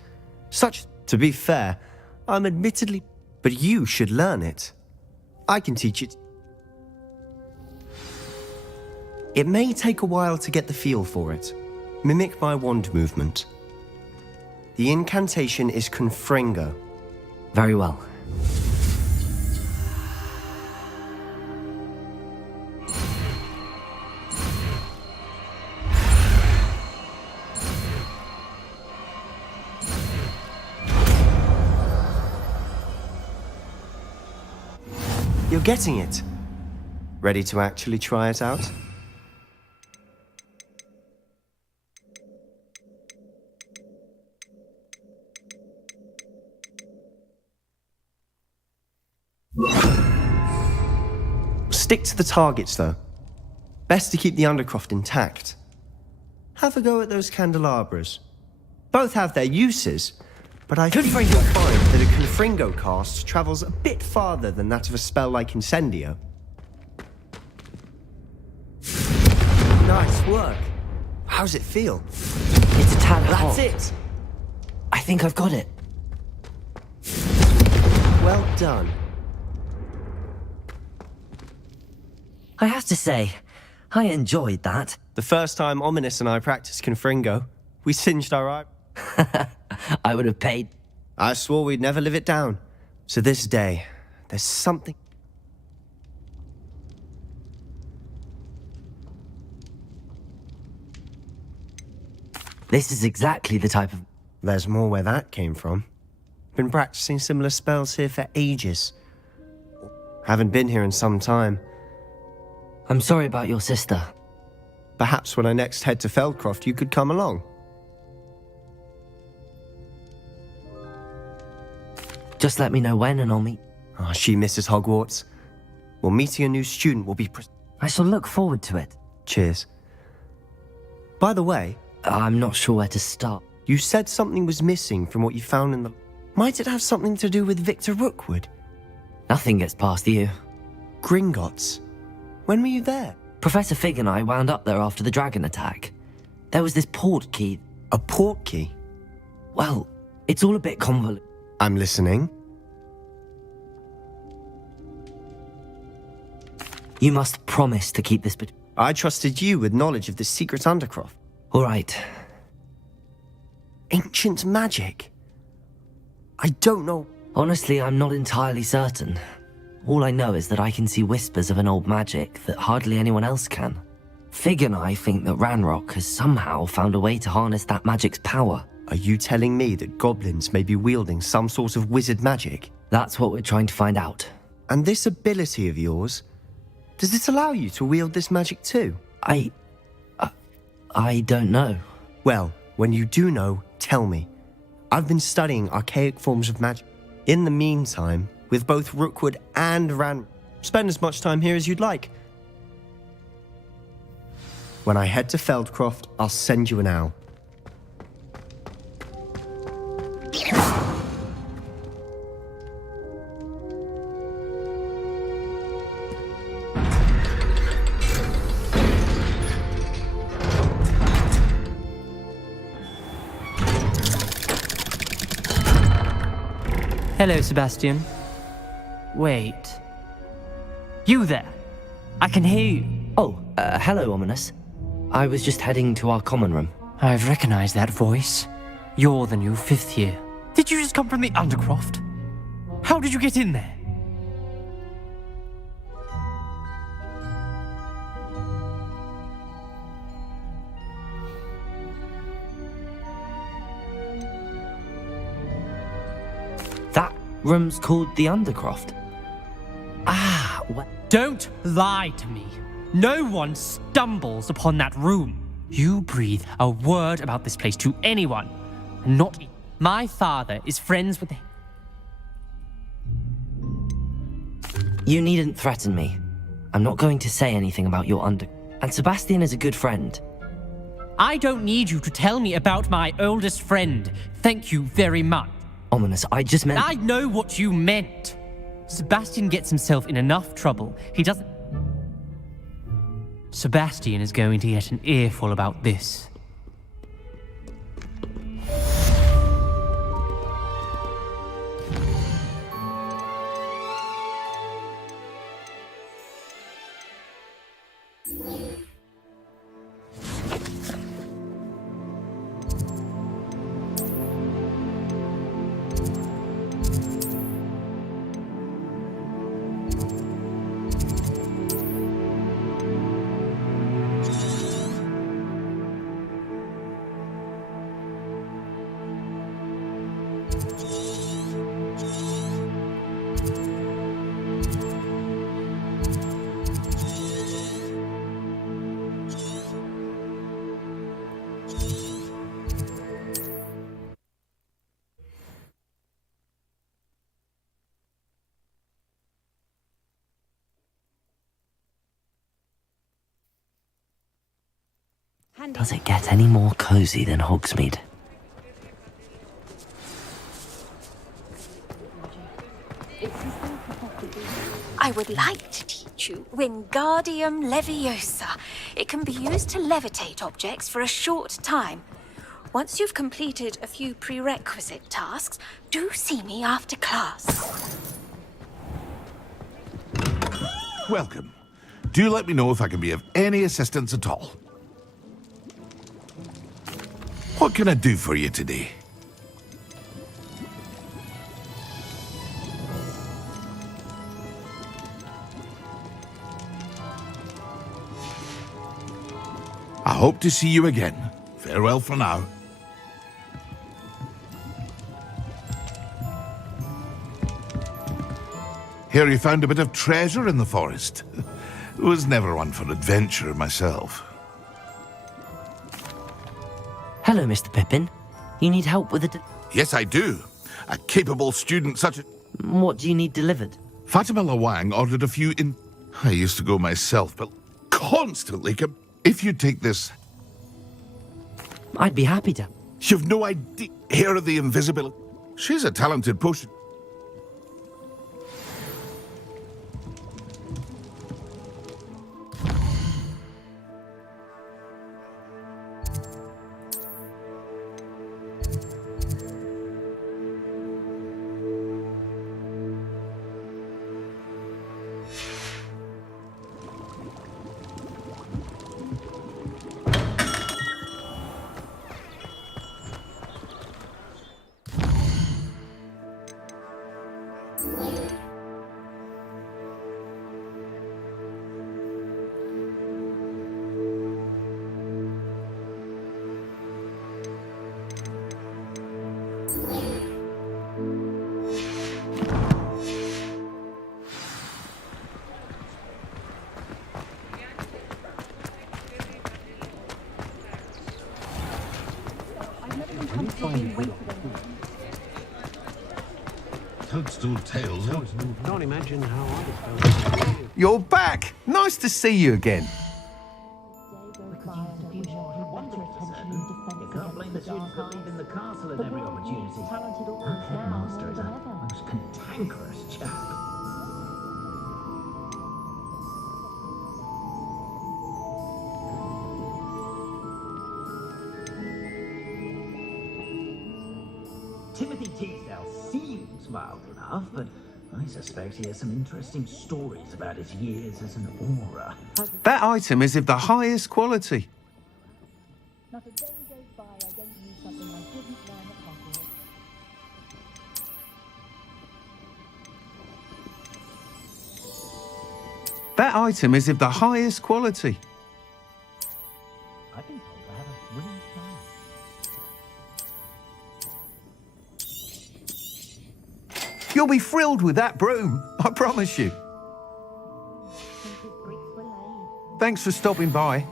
To be fair, I'm admittedly... But you should learn it. I can teach it. It may take a while to get the feel for it. Mimic my wand movement. The incantation is Confringo. Very well. You're getting it. Ready to actually try it out? Stick to the targets, though. Best to keep the undercroft intact. Have a go at those candelabras. Both have their uses, but I think you'll find that a Confringo cast travels a bit farther than that of a spell like Incendio. Nice work. How's it feel? It's a tad hot. That's it! I think I've got it. Well done. I have to say, I enjoyed that. The first time Ominous and I practiced Confringo, we singed our eye. I would have paid. I swore we'd never live it down. So this day, there's something... This is exactly the type of... There's more where that came from. Been practicing similar spells here for ages. Haven't been here in some time. I'm sorry about your sister. Perhaps when I next head to Feldcroft, you could come along. Just let me know when and I'll meet... Oh, she misses Hogwarts. Well, meeting a new student will be... I shall look forward to it. Cheers. By the way... I'm not sure where to start. You said something was missing from what you found in the... Might it have something to do with Victor Rookwood? Nothing gets past you. Gringotts? When were you there? Professor Fig and I wound up there after the dragon attack. There was this port key. A port key? Well, it's all a bit convoluted. I'm listening. You must promise to keep this... I trusted you with knowledge of the secret undercroft. All right. Ancient magic? I don't know. Honestly, I'm not entirely certain. All I know is that I can see whispers of an old magic that hardly anyone else can. Fig and I think that Ranrock has somehow found a way to harness that magic's power. Are you telling me that goblins may be wielding some sort of wizard magic? That's what we're trying to find out. And this ability of yours, does it allow you to wield this magic too? I don't know. Well, when you do know, tell me. I've been studying archaic forms of magic. In the meantime, with both Rookwood and spend as much time here as you'd like. When I head to Feldcroft, I'll send you an owl. Hello, Sebastian. Wait. You there? I can hear you. Oh, hello, Ominous. I was just heading to our common room. I've recognized that voice. You're the new 5th year. Did you just come from the Undercroft? How did you get in there? That room's called the Undercroft. Ah, what? Don't lie to me. No one stumbles upon that room. You breathe a word about this place to anyone. Not me. My father is friends with the... You needn't threaten me. I'm not going to say anything about your And Sebastian is a good friend. I don't need you to tell me about my oldest friend. Thank you very much. Ominous, I just meant... I know what you meant. Sebastian gets himself in enough trouble. He doesn't... Sebastian is going to get an earful about this. Does it get any more cozy than Hogsmeade? I would like to teach you Wingardium Leviosa. It can be used to levitate objects for a short time. Once you've completed a few prerequisite tasks, do see me after class. Welcome. Do let me know if I can be of any assistance at all. What can I do for you today? I hope to see you again. Farewell for now. Hear you found a bit of treasure in the forest. Was never one for adventure myself. Hello, Mr. Pippin. You need help with it? Yes, I do. A capable student such as... What do you need delivered? Fatima Lawang ordered a few in... I used to go myself, but constantly... If you take this... I'd be happy to. You've no idea. Hear of the invisibility. She's a talented potion. Toadstool tails. Can't imagine how I felt. You're back! Nice to see you again. You can't blame the students for leaving the castle at every opportunity. Our headmaster is a most cantankerous chap. Timothy Teasdale seems mild enough, but I suspect he has some interesting stories about his years as an aura. That item is of the highest quality. Not a day goes by I don't use something I didn't learn at Hogwarts. That item is of the highest quality. I've been told to have a winning plan. You'll be thrilled with that broom, I promise you. Thanks for stopping by.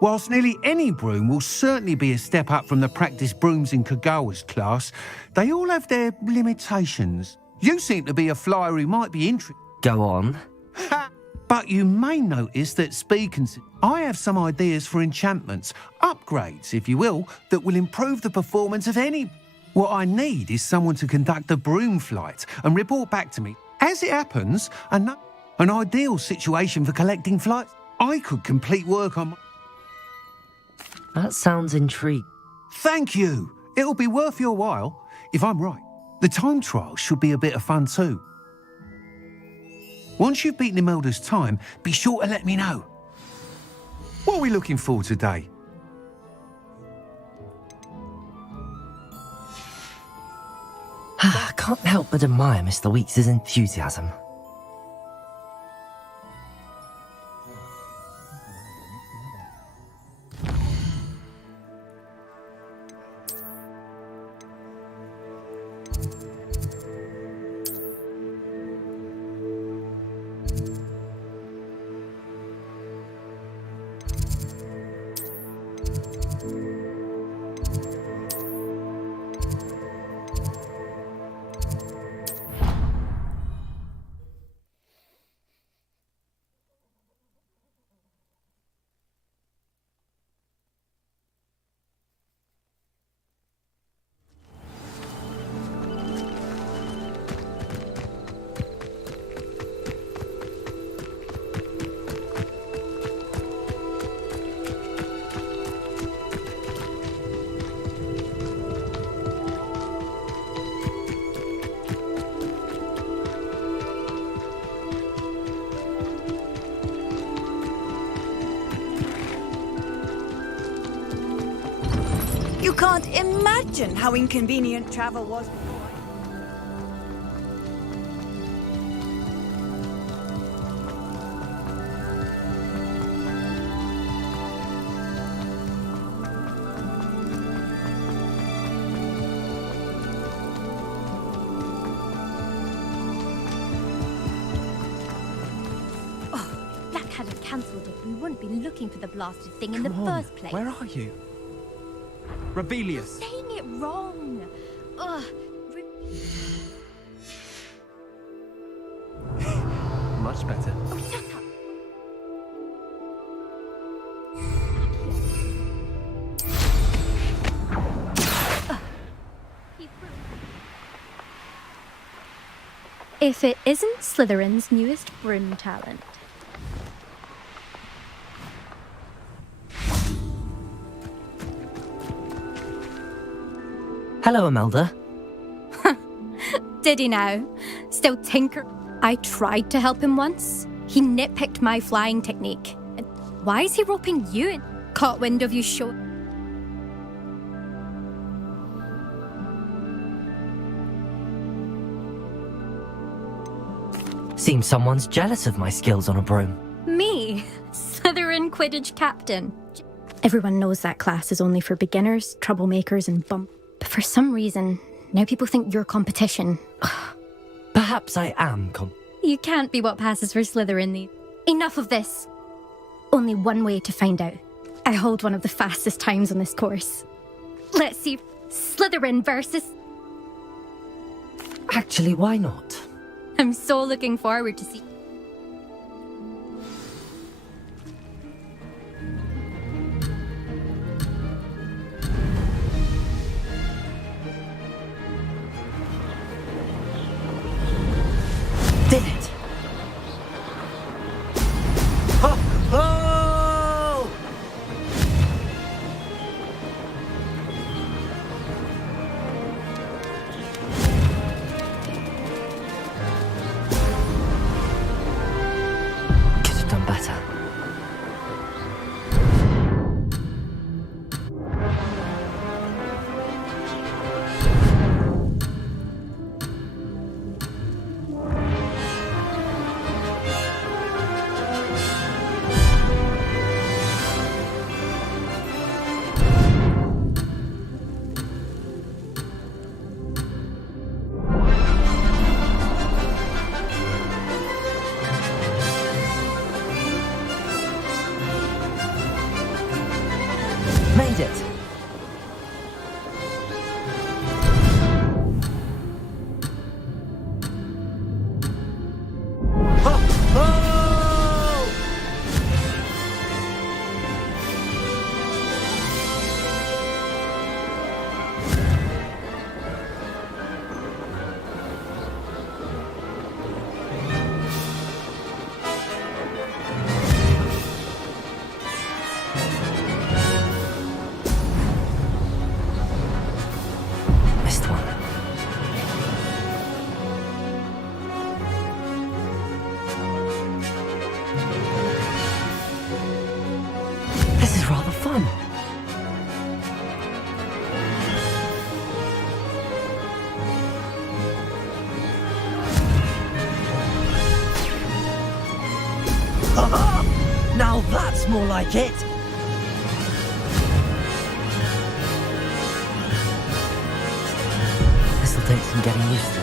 Whilst nearly any broom will certainly be a step up from the practice brooms in Kagawa's class, they all have their limitations. You seem to be a flyer who might be interested. Go on. But you may notice that I have some ideas for enchantments, upgrades, if you will, that will improve the performance of any. What I need is someone to conduct a broom flight and report back to me. As it happens, an ideal situation for collecting flights. I could complete work on. That sounds intriguing. Thank you. It'll be worth your while. If I'm right, the time trial should be a bit of fun too. Once you've beaten Imelda's time, be sure to let me know. What are we looking for today? I can't help but admire Mr. Weeks' enthusiasm. You can't imagine how inconvenient travel was. Black hadn't cancelled it, we wouldn't be looking for the blasted thing in the first place. Where are you? Rebellious. Saying it wrong. Ugh. Much better. Oh, shut up. If it isn't Slytherin's newest broom talent. Hello, Imelda. Did he now? Still tinker? I tried to help him once. He nitpicked my flying technique. Why is he roping you in? Caught wind of you show. Seems someone's jealous of my skills on a broom. Me? Slytherin Quidditch captain. Everyone knows that class is only for beginners, troublemakers, and bump. But for some reason, now people think you're competition. Perhaps I am You can't be what passes for Slytherin. Enough of this. Only one way to find out. I hold one of the fastest times on this course. Let's see. Slytherin versus... Actually, why not? I'm so looking forward to see... Did it! Oh! Could have done better. Made it! Missed one. This is rather fun. Now that's more like it! This'll take some getting used to.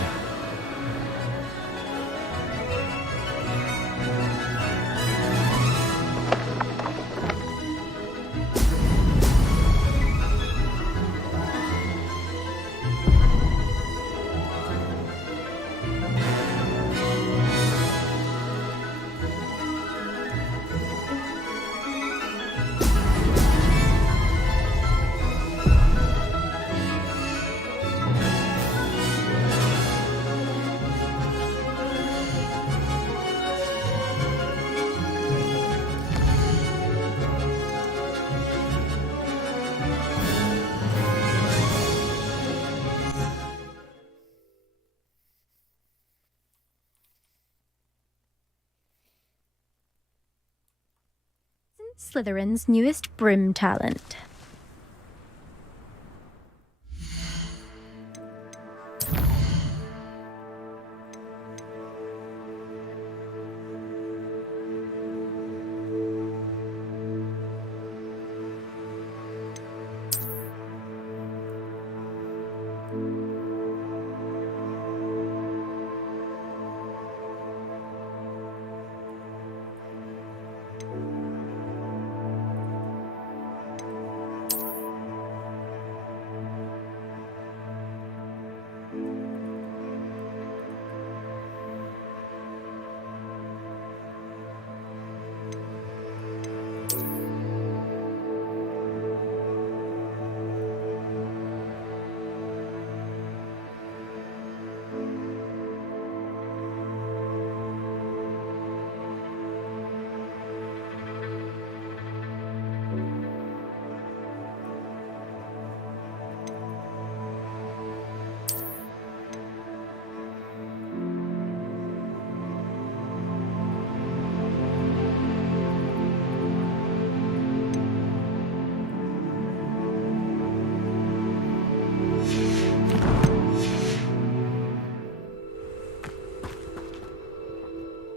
Slytherin's newest broom talent.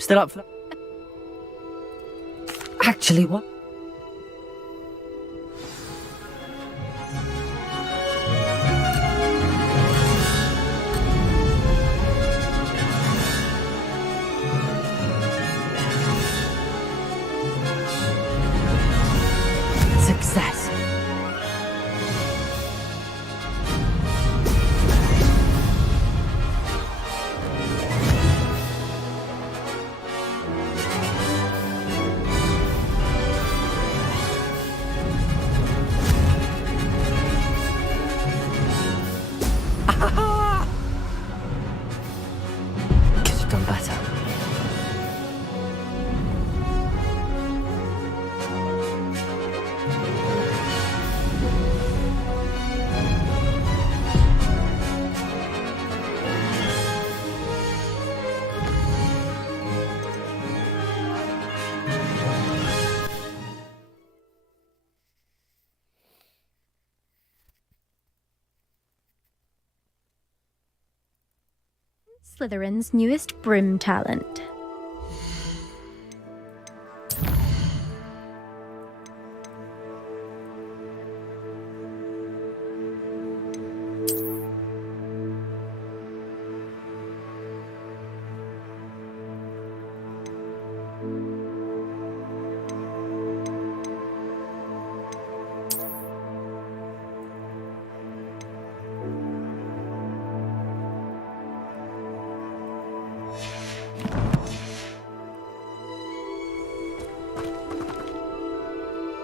Still up for that? Actually, what? Success! Slytherin's newest broom talent.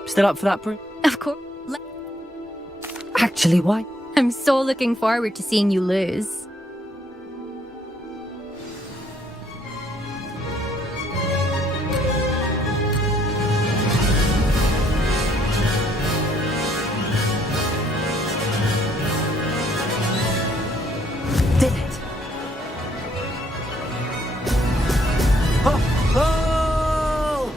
Still up for that, Brew? Of course. Actually, why? I'm so looking forward to seeing you lose. Did it? Oh! Oh!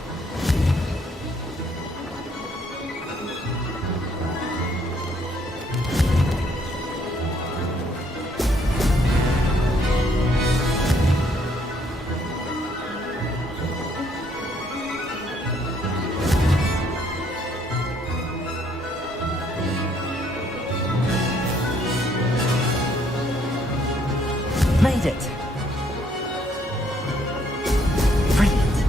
Made it. Brilliant.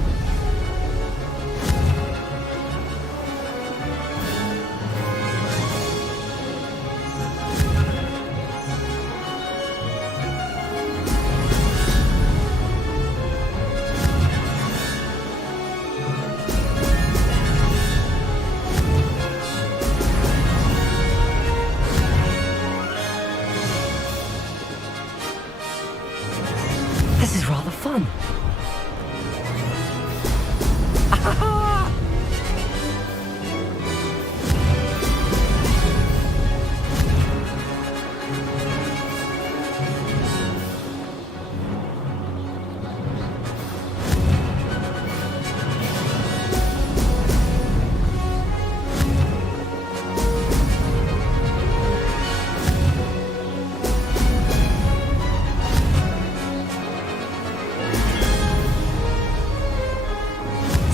This is rather fun.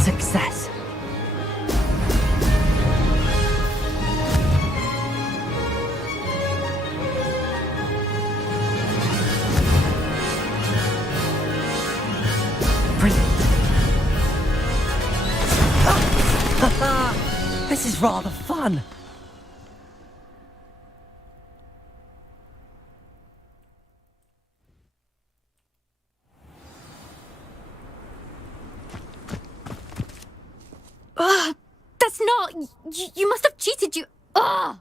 Success. Brilliant. This is rather fun. Ugh, that's not... You must have cheated, you... Ugh.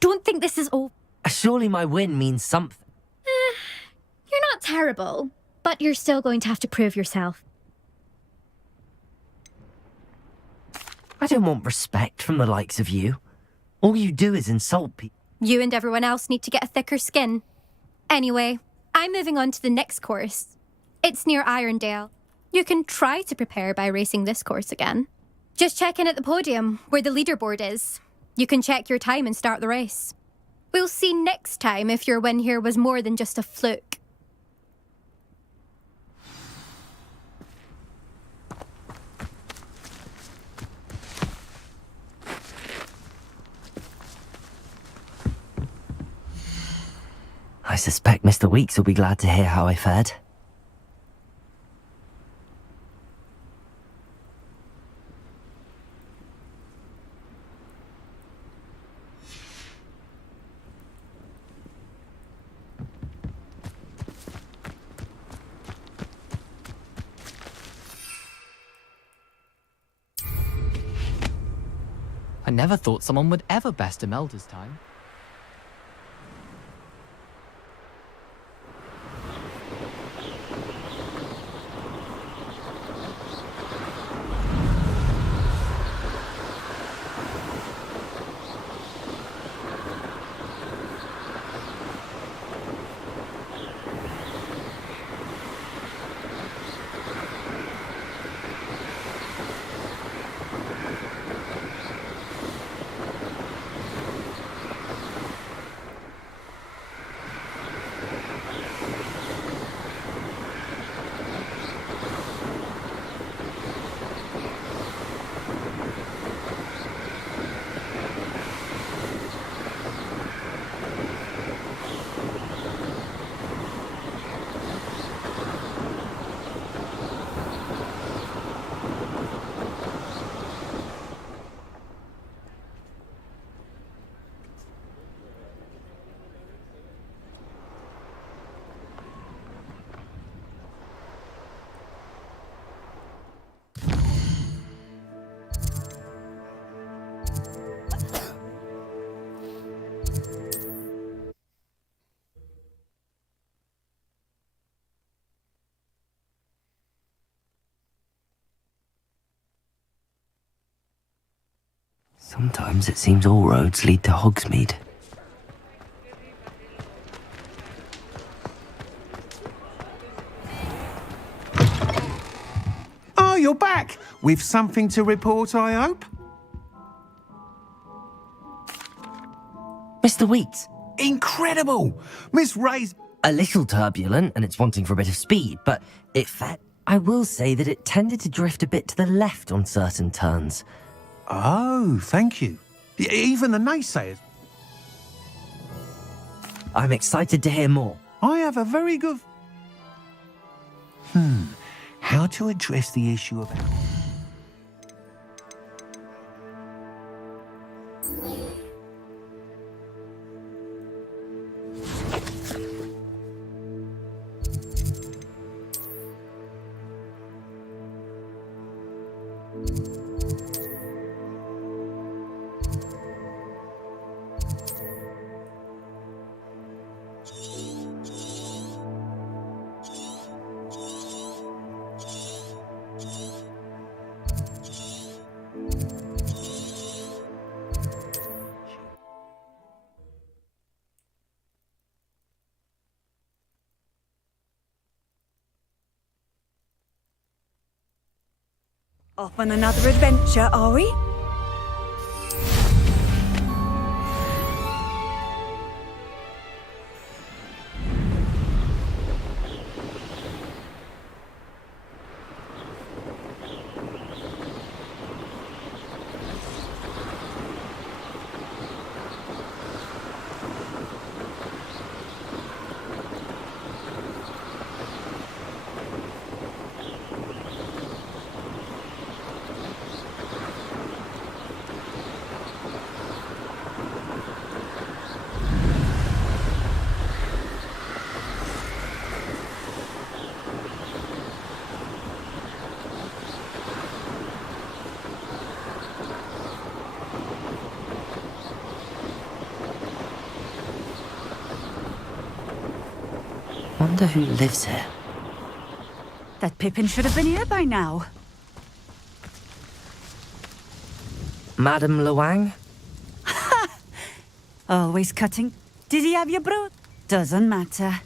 Don't think this is all... Surely my win means something. You're not terrible, but you're still going to have to prove yourself. I don't want respect from the likes of you. All you do is insult people. You and everyone else need to get a thicker skin. Anyway, I'm moving on to the next course. It's near Irondale. You can try to prepare by racing this course again. Just check in at the podium, where the leaderboard is. You can check your time and start the race. We'll see next time if your win here was more than just a fluke. I suspect Mr. Weeks will be glad to hear how I fared. I never thought someone would ever best Imelda's time. Sometimes it seems all roads lead to Hogsmeade. Oh, you're back! With something to report, I hope? Mr. Weeks. Incredible! Miss Ray's... A little turbulent, and it's wanting for a bit of speed, but I will say that it tended to drift a bit to the left on certain turns. Oh, thank you. Even the naysayers. I'm excited to hear more. I have a very good... How to address the issue about... Off on another adventure, are we? Wonder who lives here. That Pippin should have been here by now. Madame Luang? Always cutting. Did he have your brood? Doesn't matter.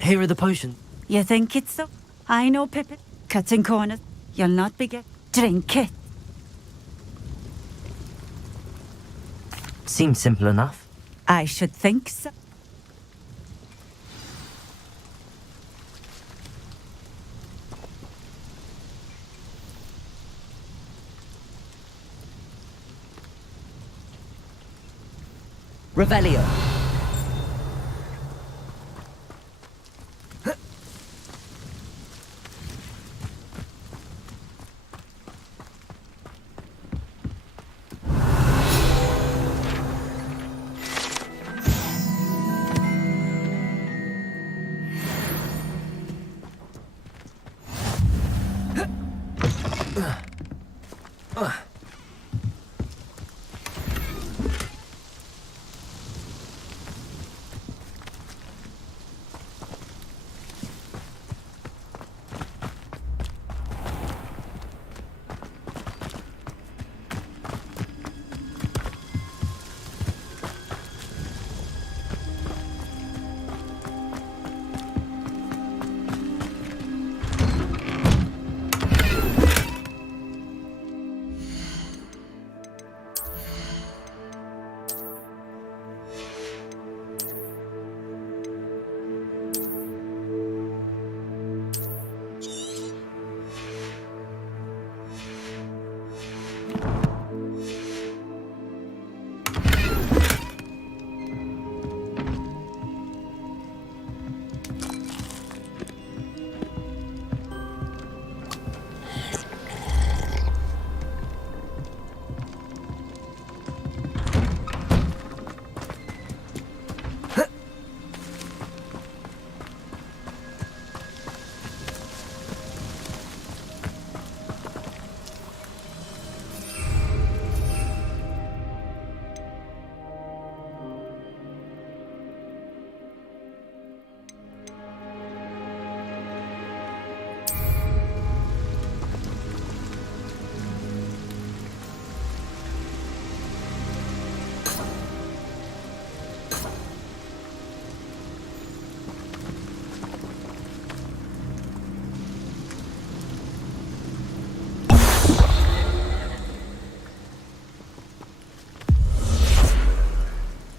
Here are the potions. You think it's so? I know, Pippin. Cutting corners. You'll not be get. Drink it. Seems simple enough. I should think so. Revelio.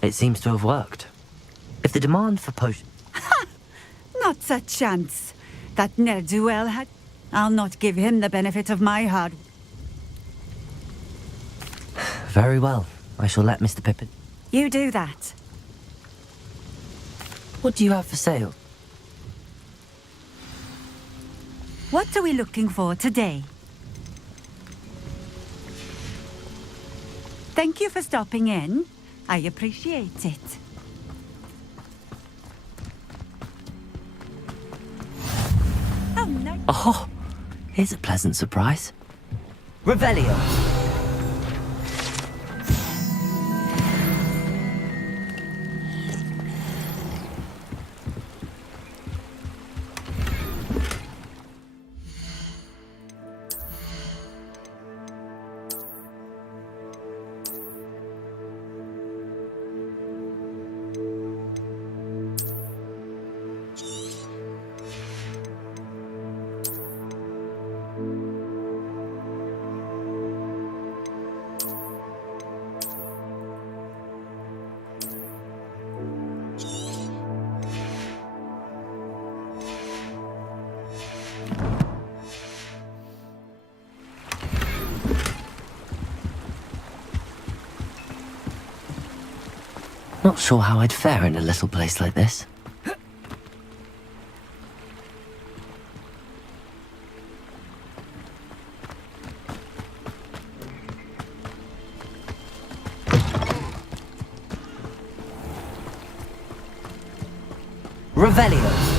It seems to have worked. If the demand for potions... Not a chance. That ne'er-do-well had... I'll not give him the benefit of my hard... Very well. I shall let Mr. Pippin... You do that. What do you have for sale? What are we looking for today? Thank you for stopping in. I appreciate it. Oh, no. Oh, here's a pleasant surprise. Revelio. Not sure how I'd fare in a little place like this. Revelio.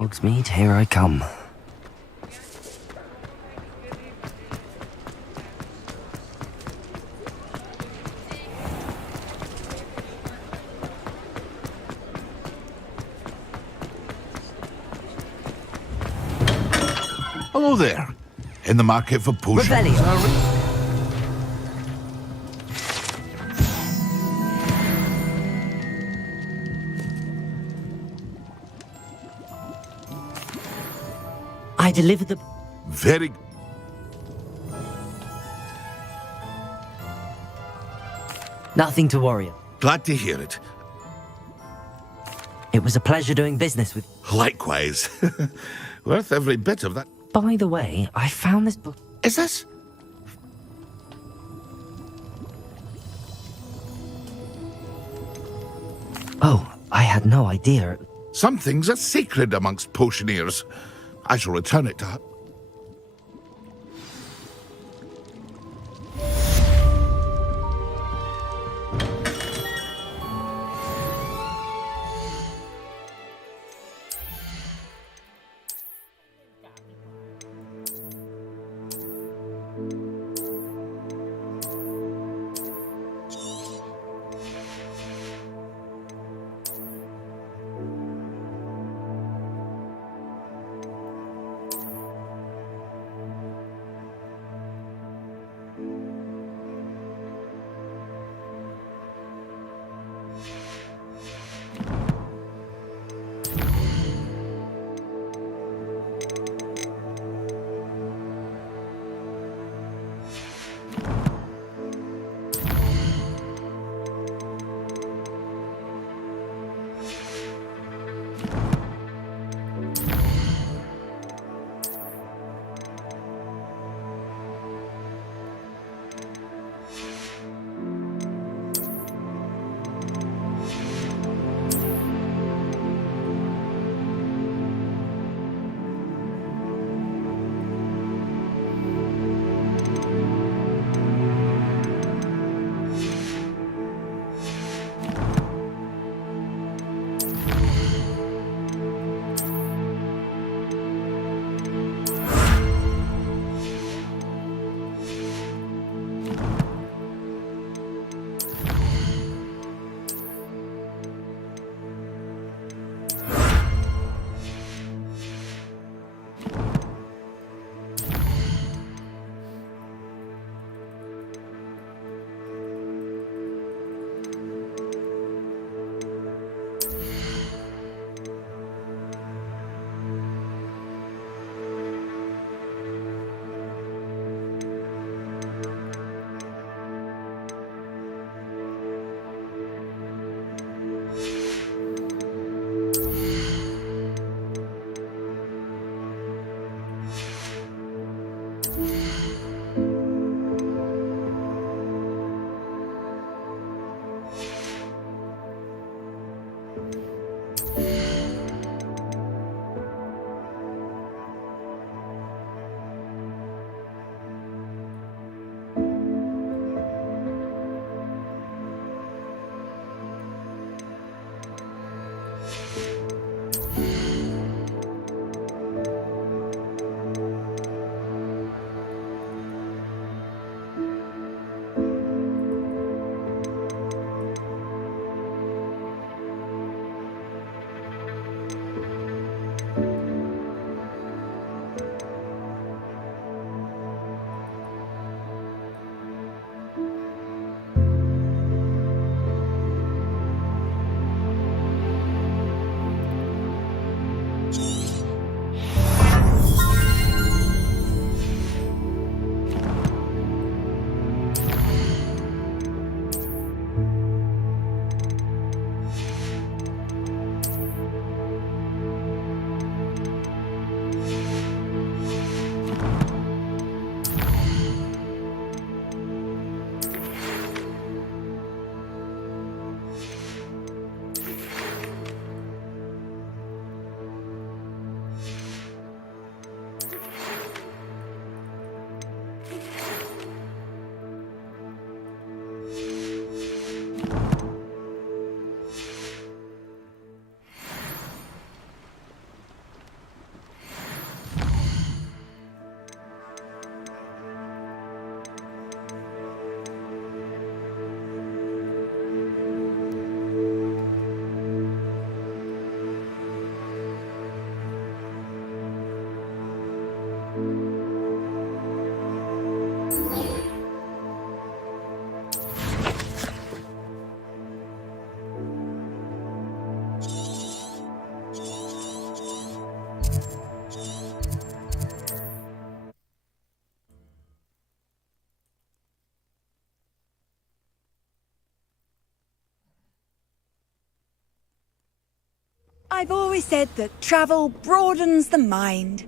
Hogsmeade, here I come. Hello there. In the market for potions, Revelio. are we? I delivered the... Very... Nothing to worry about. Glad to hear it. It was a pleasure doing business with... Likewise. Worth every bit of that. By the way, I found this book... Is this? Oh, I had no idea. Some things are sacred amongst potioneers. I shall return it to her. I've always said that travel broadens the mind.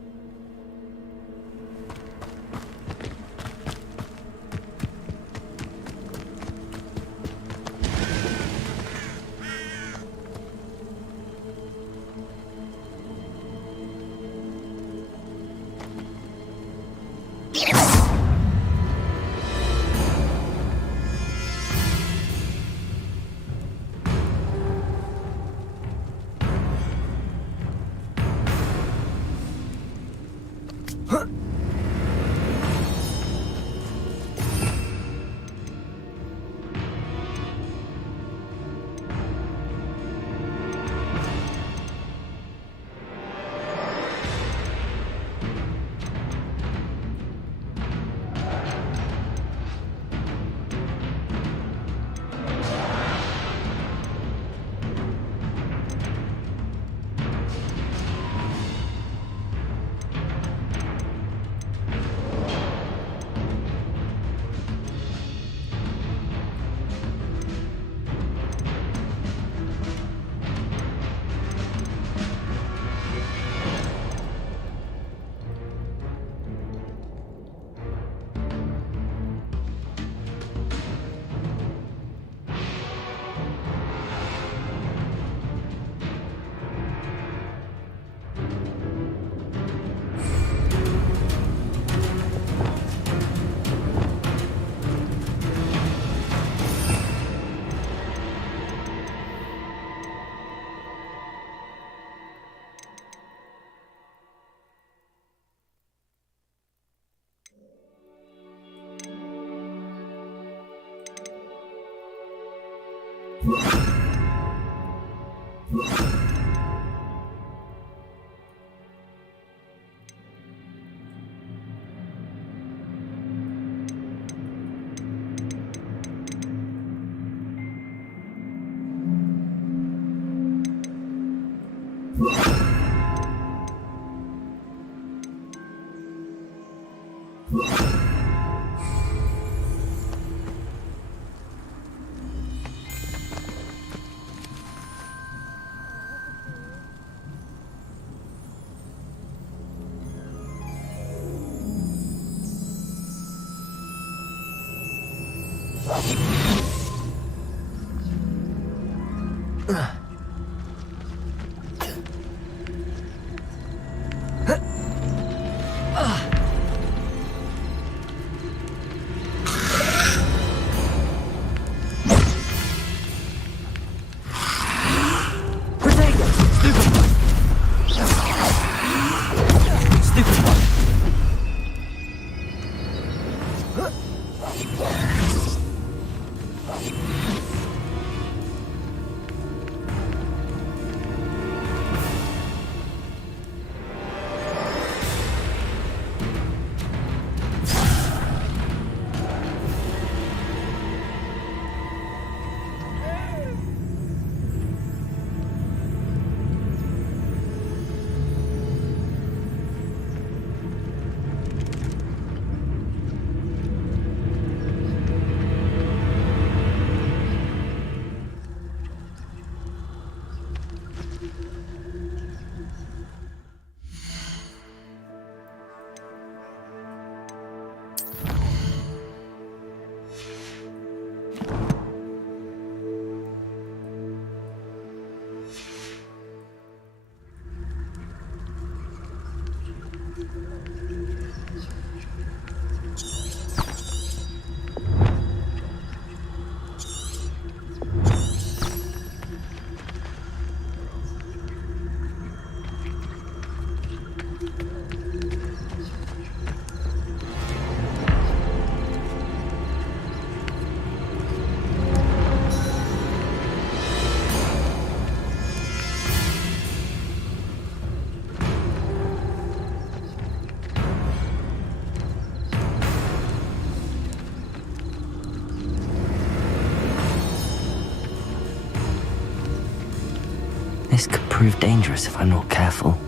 This could prove dangerous if I'm not careful.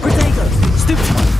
Potato! Stupid one!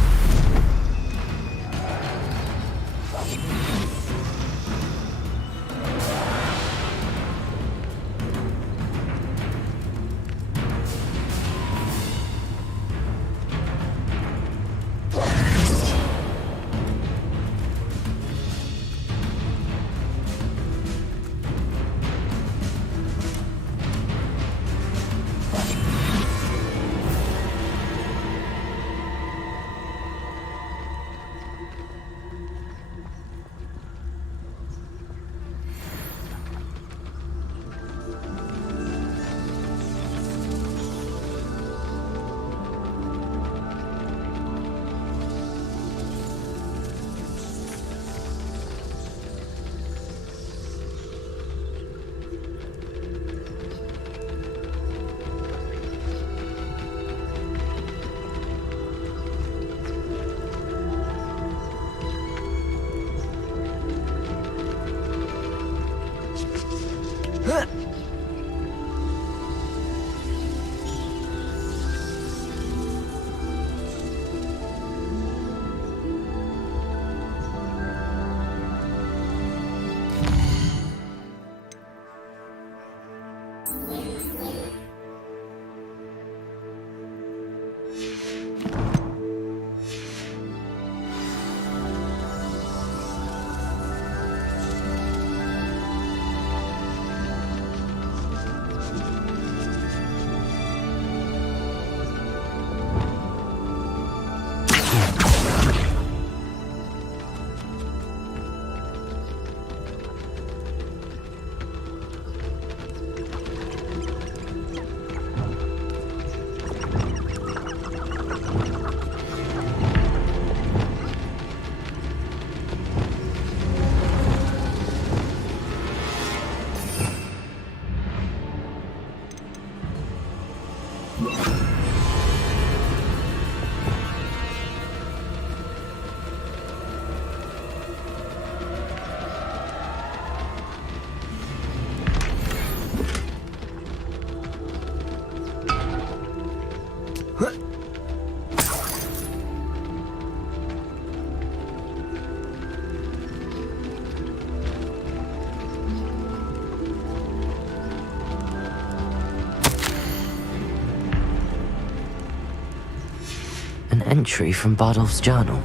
An entry from Bardolph's journal.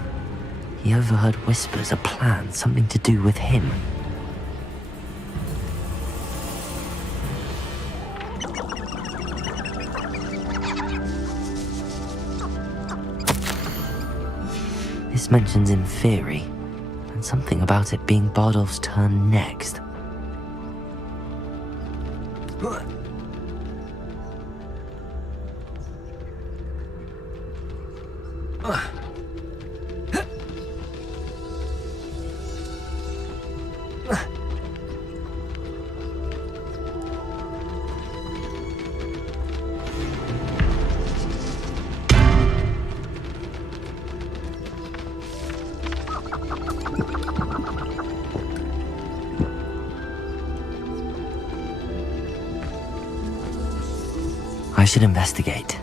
He overheard whispers, a plan, something to do with him. This mentions Inferi, and something about it being Bardolph's turn next. I should investigate.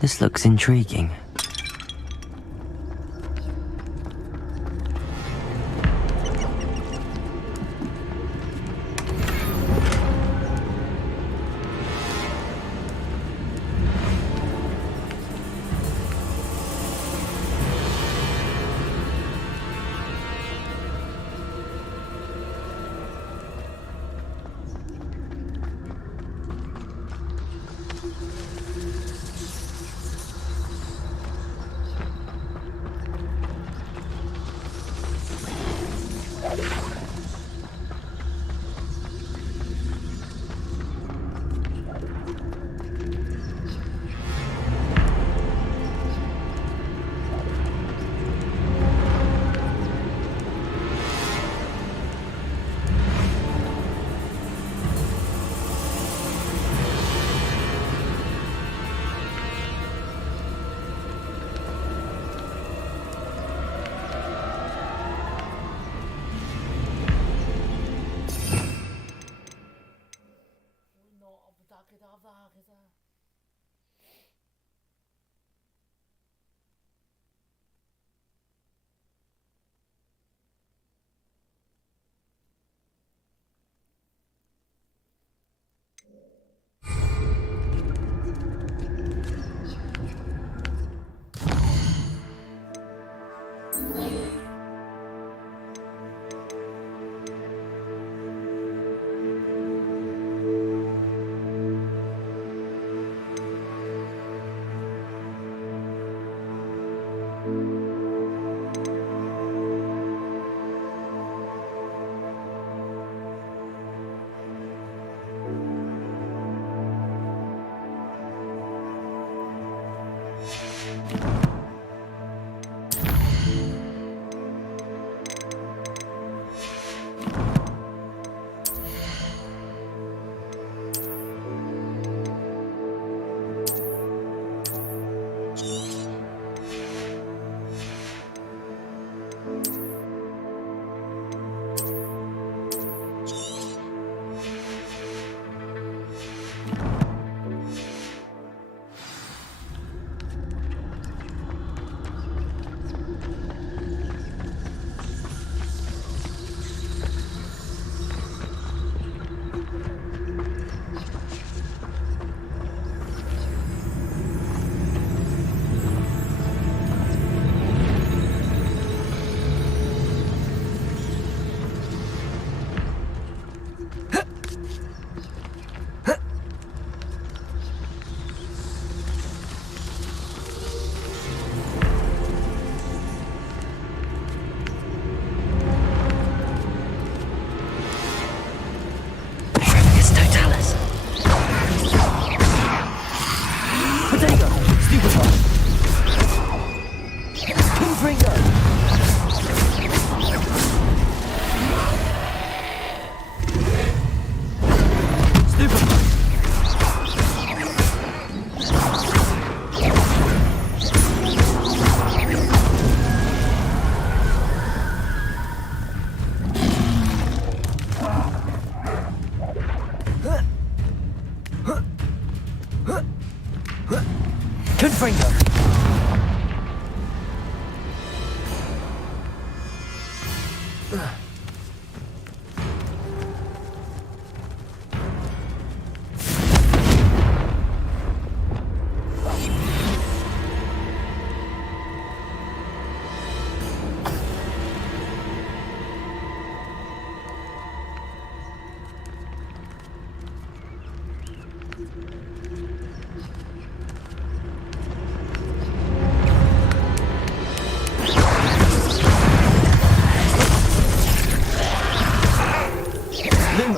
This looks intriguing.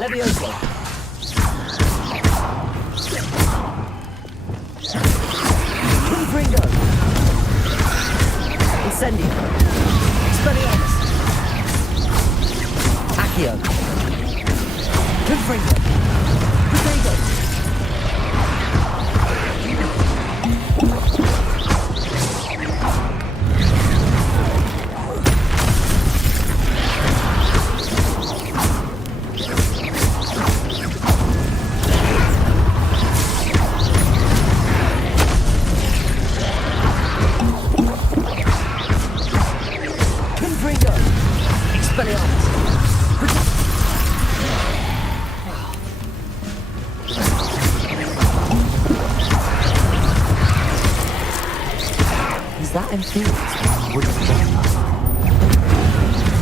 Leviosa. Confringo. Incendio. Expelliarmus. Accio. Confringo. Protego. Fine fields with a wooden jumper.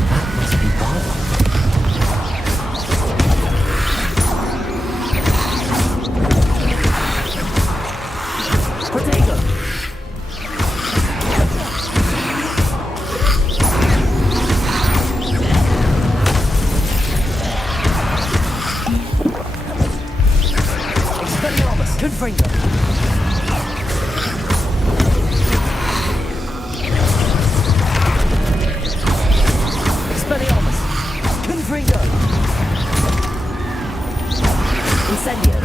That must be Barlow. Potato! Expelliarmus! Confringo! Expelliarmus! Confringo! Incendio!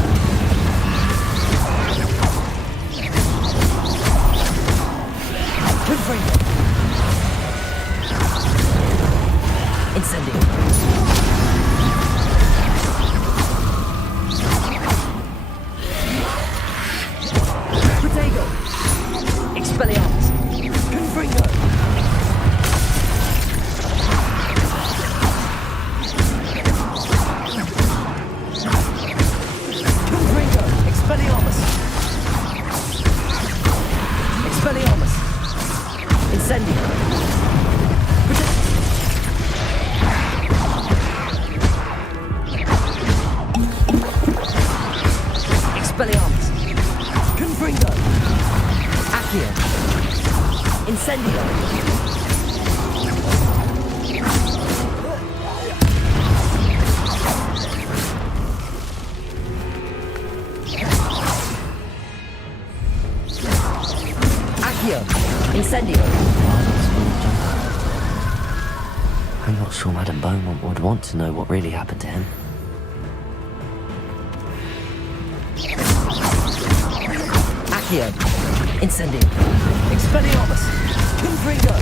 Confringo! Incendio! Protego! Expelliarmus! Confringo! Confringo! Expelliarmus! Expelliarmus! Incendio! Expelliarmus! Confringo! Accio! Incendio! Accio! Incendio! I'm not sure Madame Beaumont would want to know what really happened to him. Accio! Incendio! Expelliarmus! Confringo!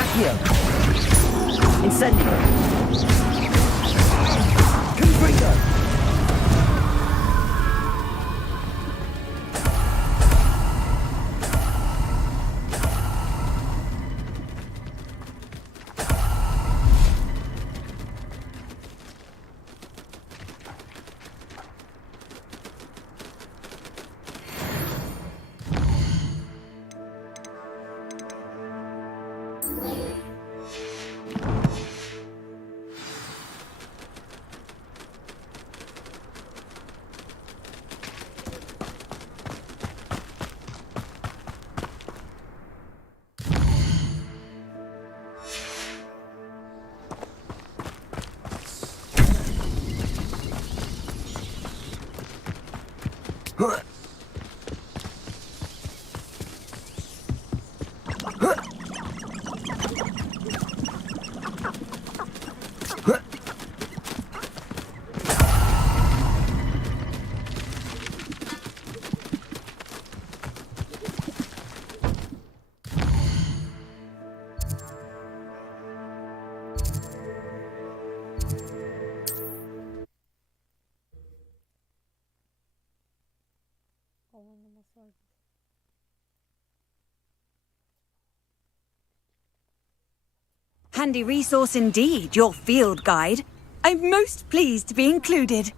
Accio! Incendio! Confringo! Handy resource indeed, your field guide. I'm most pleased to be included.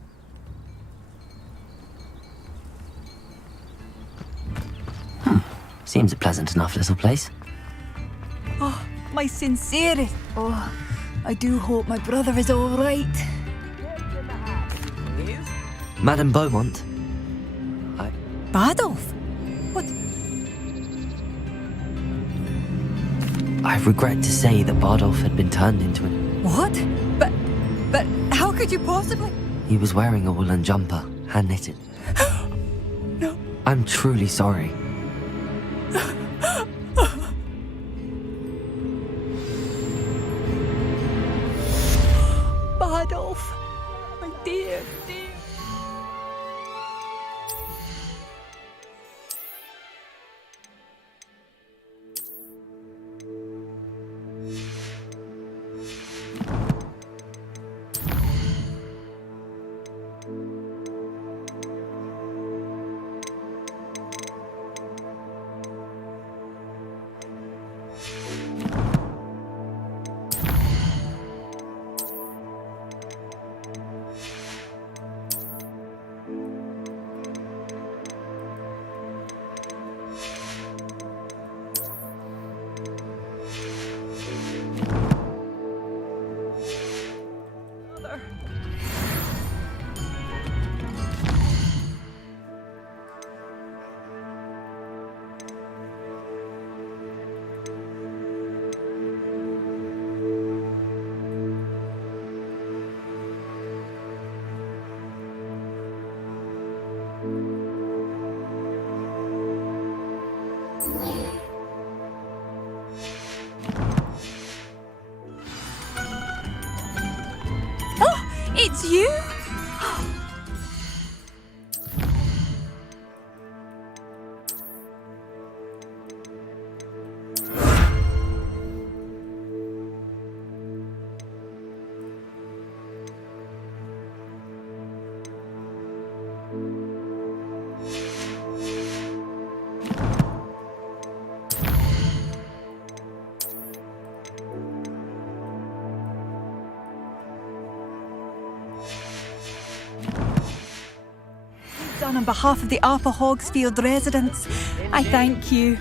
Seems a pleasant enough little place. Oh, my sincerest. Oh, I do hope my brother is all right. Madame Beaumont? Bardolph? What? I regret to say that Bardolph had been turned into an... What? But how could you possibly? He was wearing a woolen jumper, hand-knitted. No. I'm truly sorry. Bardolph, my dear. Oh, it's you? On behalf of the Upper Hogsfield residents, I thank you.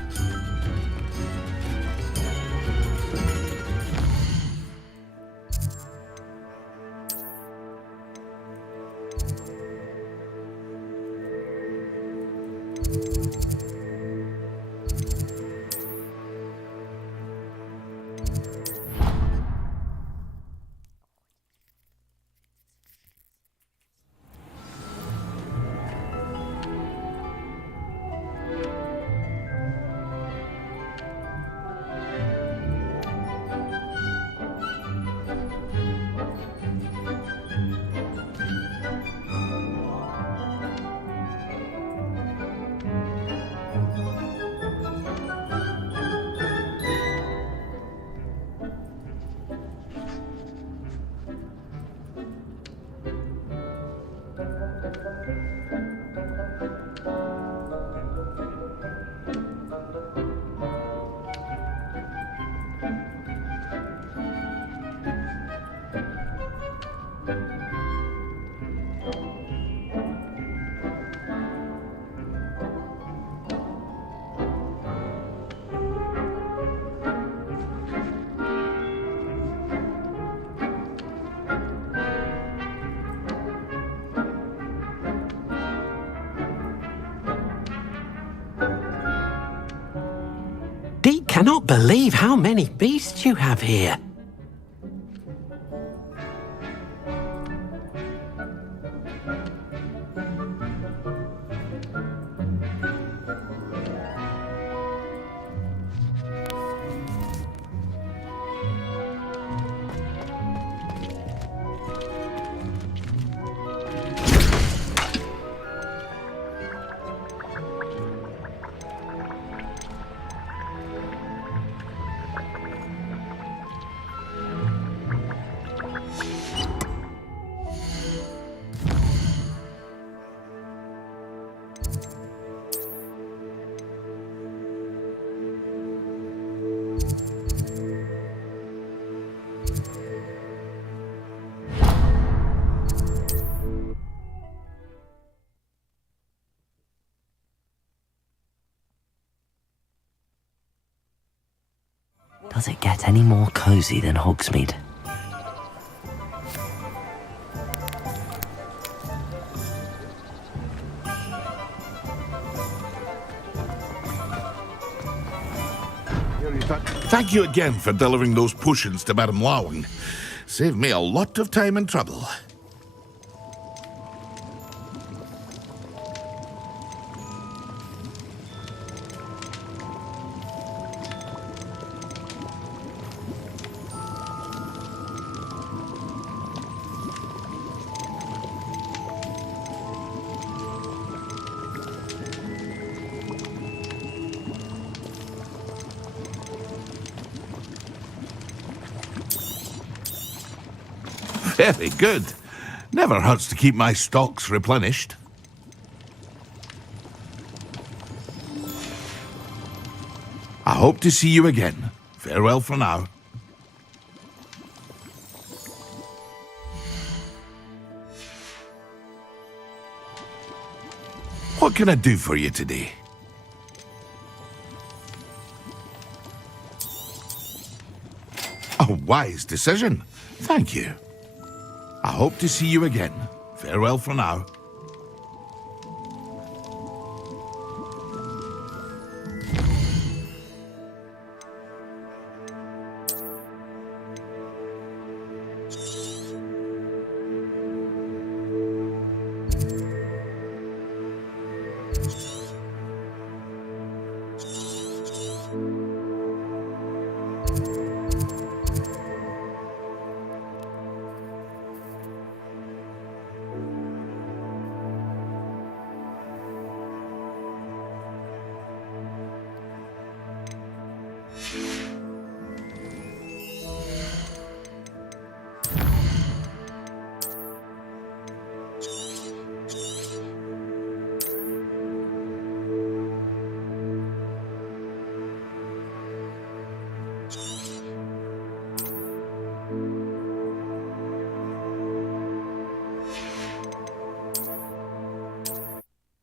Dee cannot believe how many beasts you have here. Does it get any more cozy than Hogsmeade? Thank you again for delivering those potions to Madame Lawing. Saved me a lot of time and trouble. Very good. Never hurts to keep my stocks replenished. I hope to see you again. Farewell for now. What can I do for you today? A wise decision. Thank you. I hope to see you again. Farewell for now.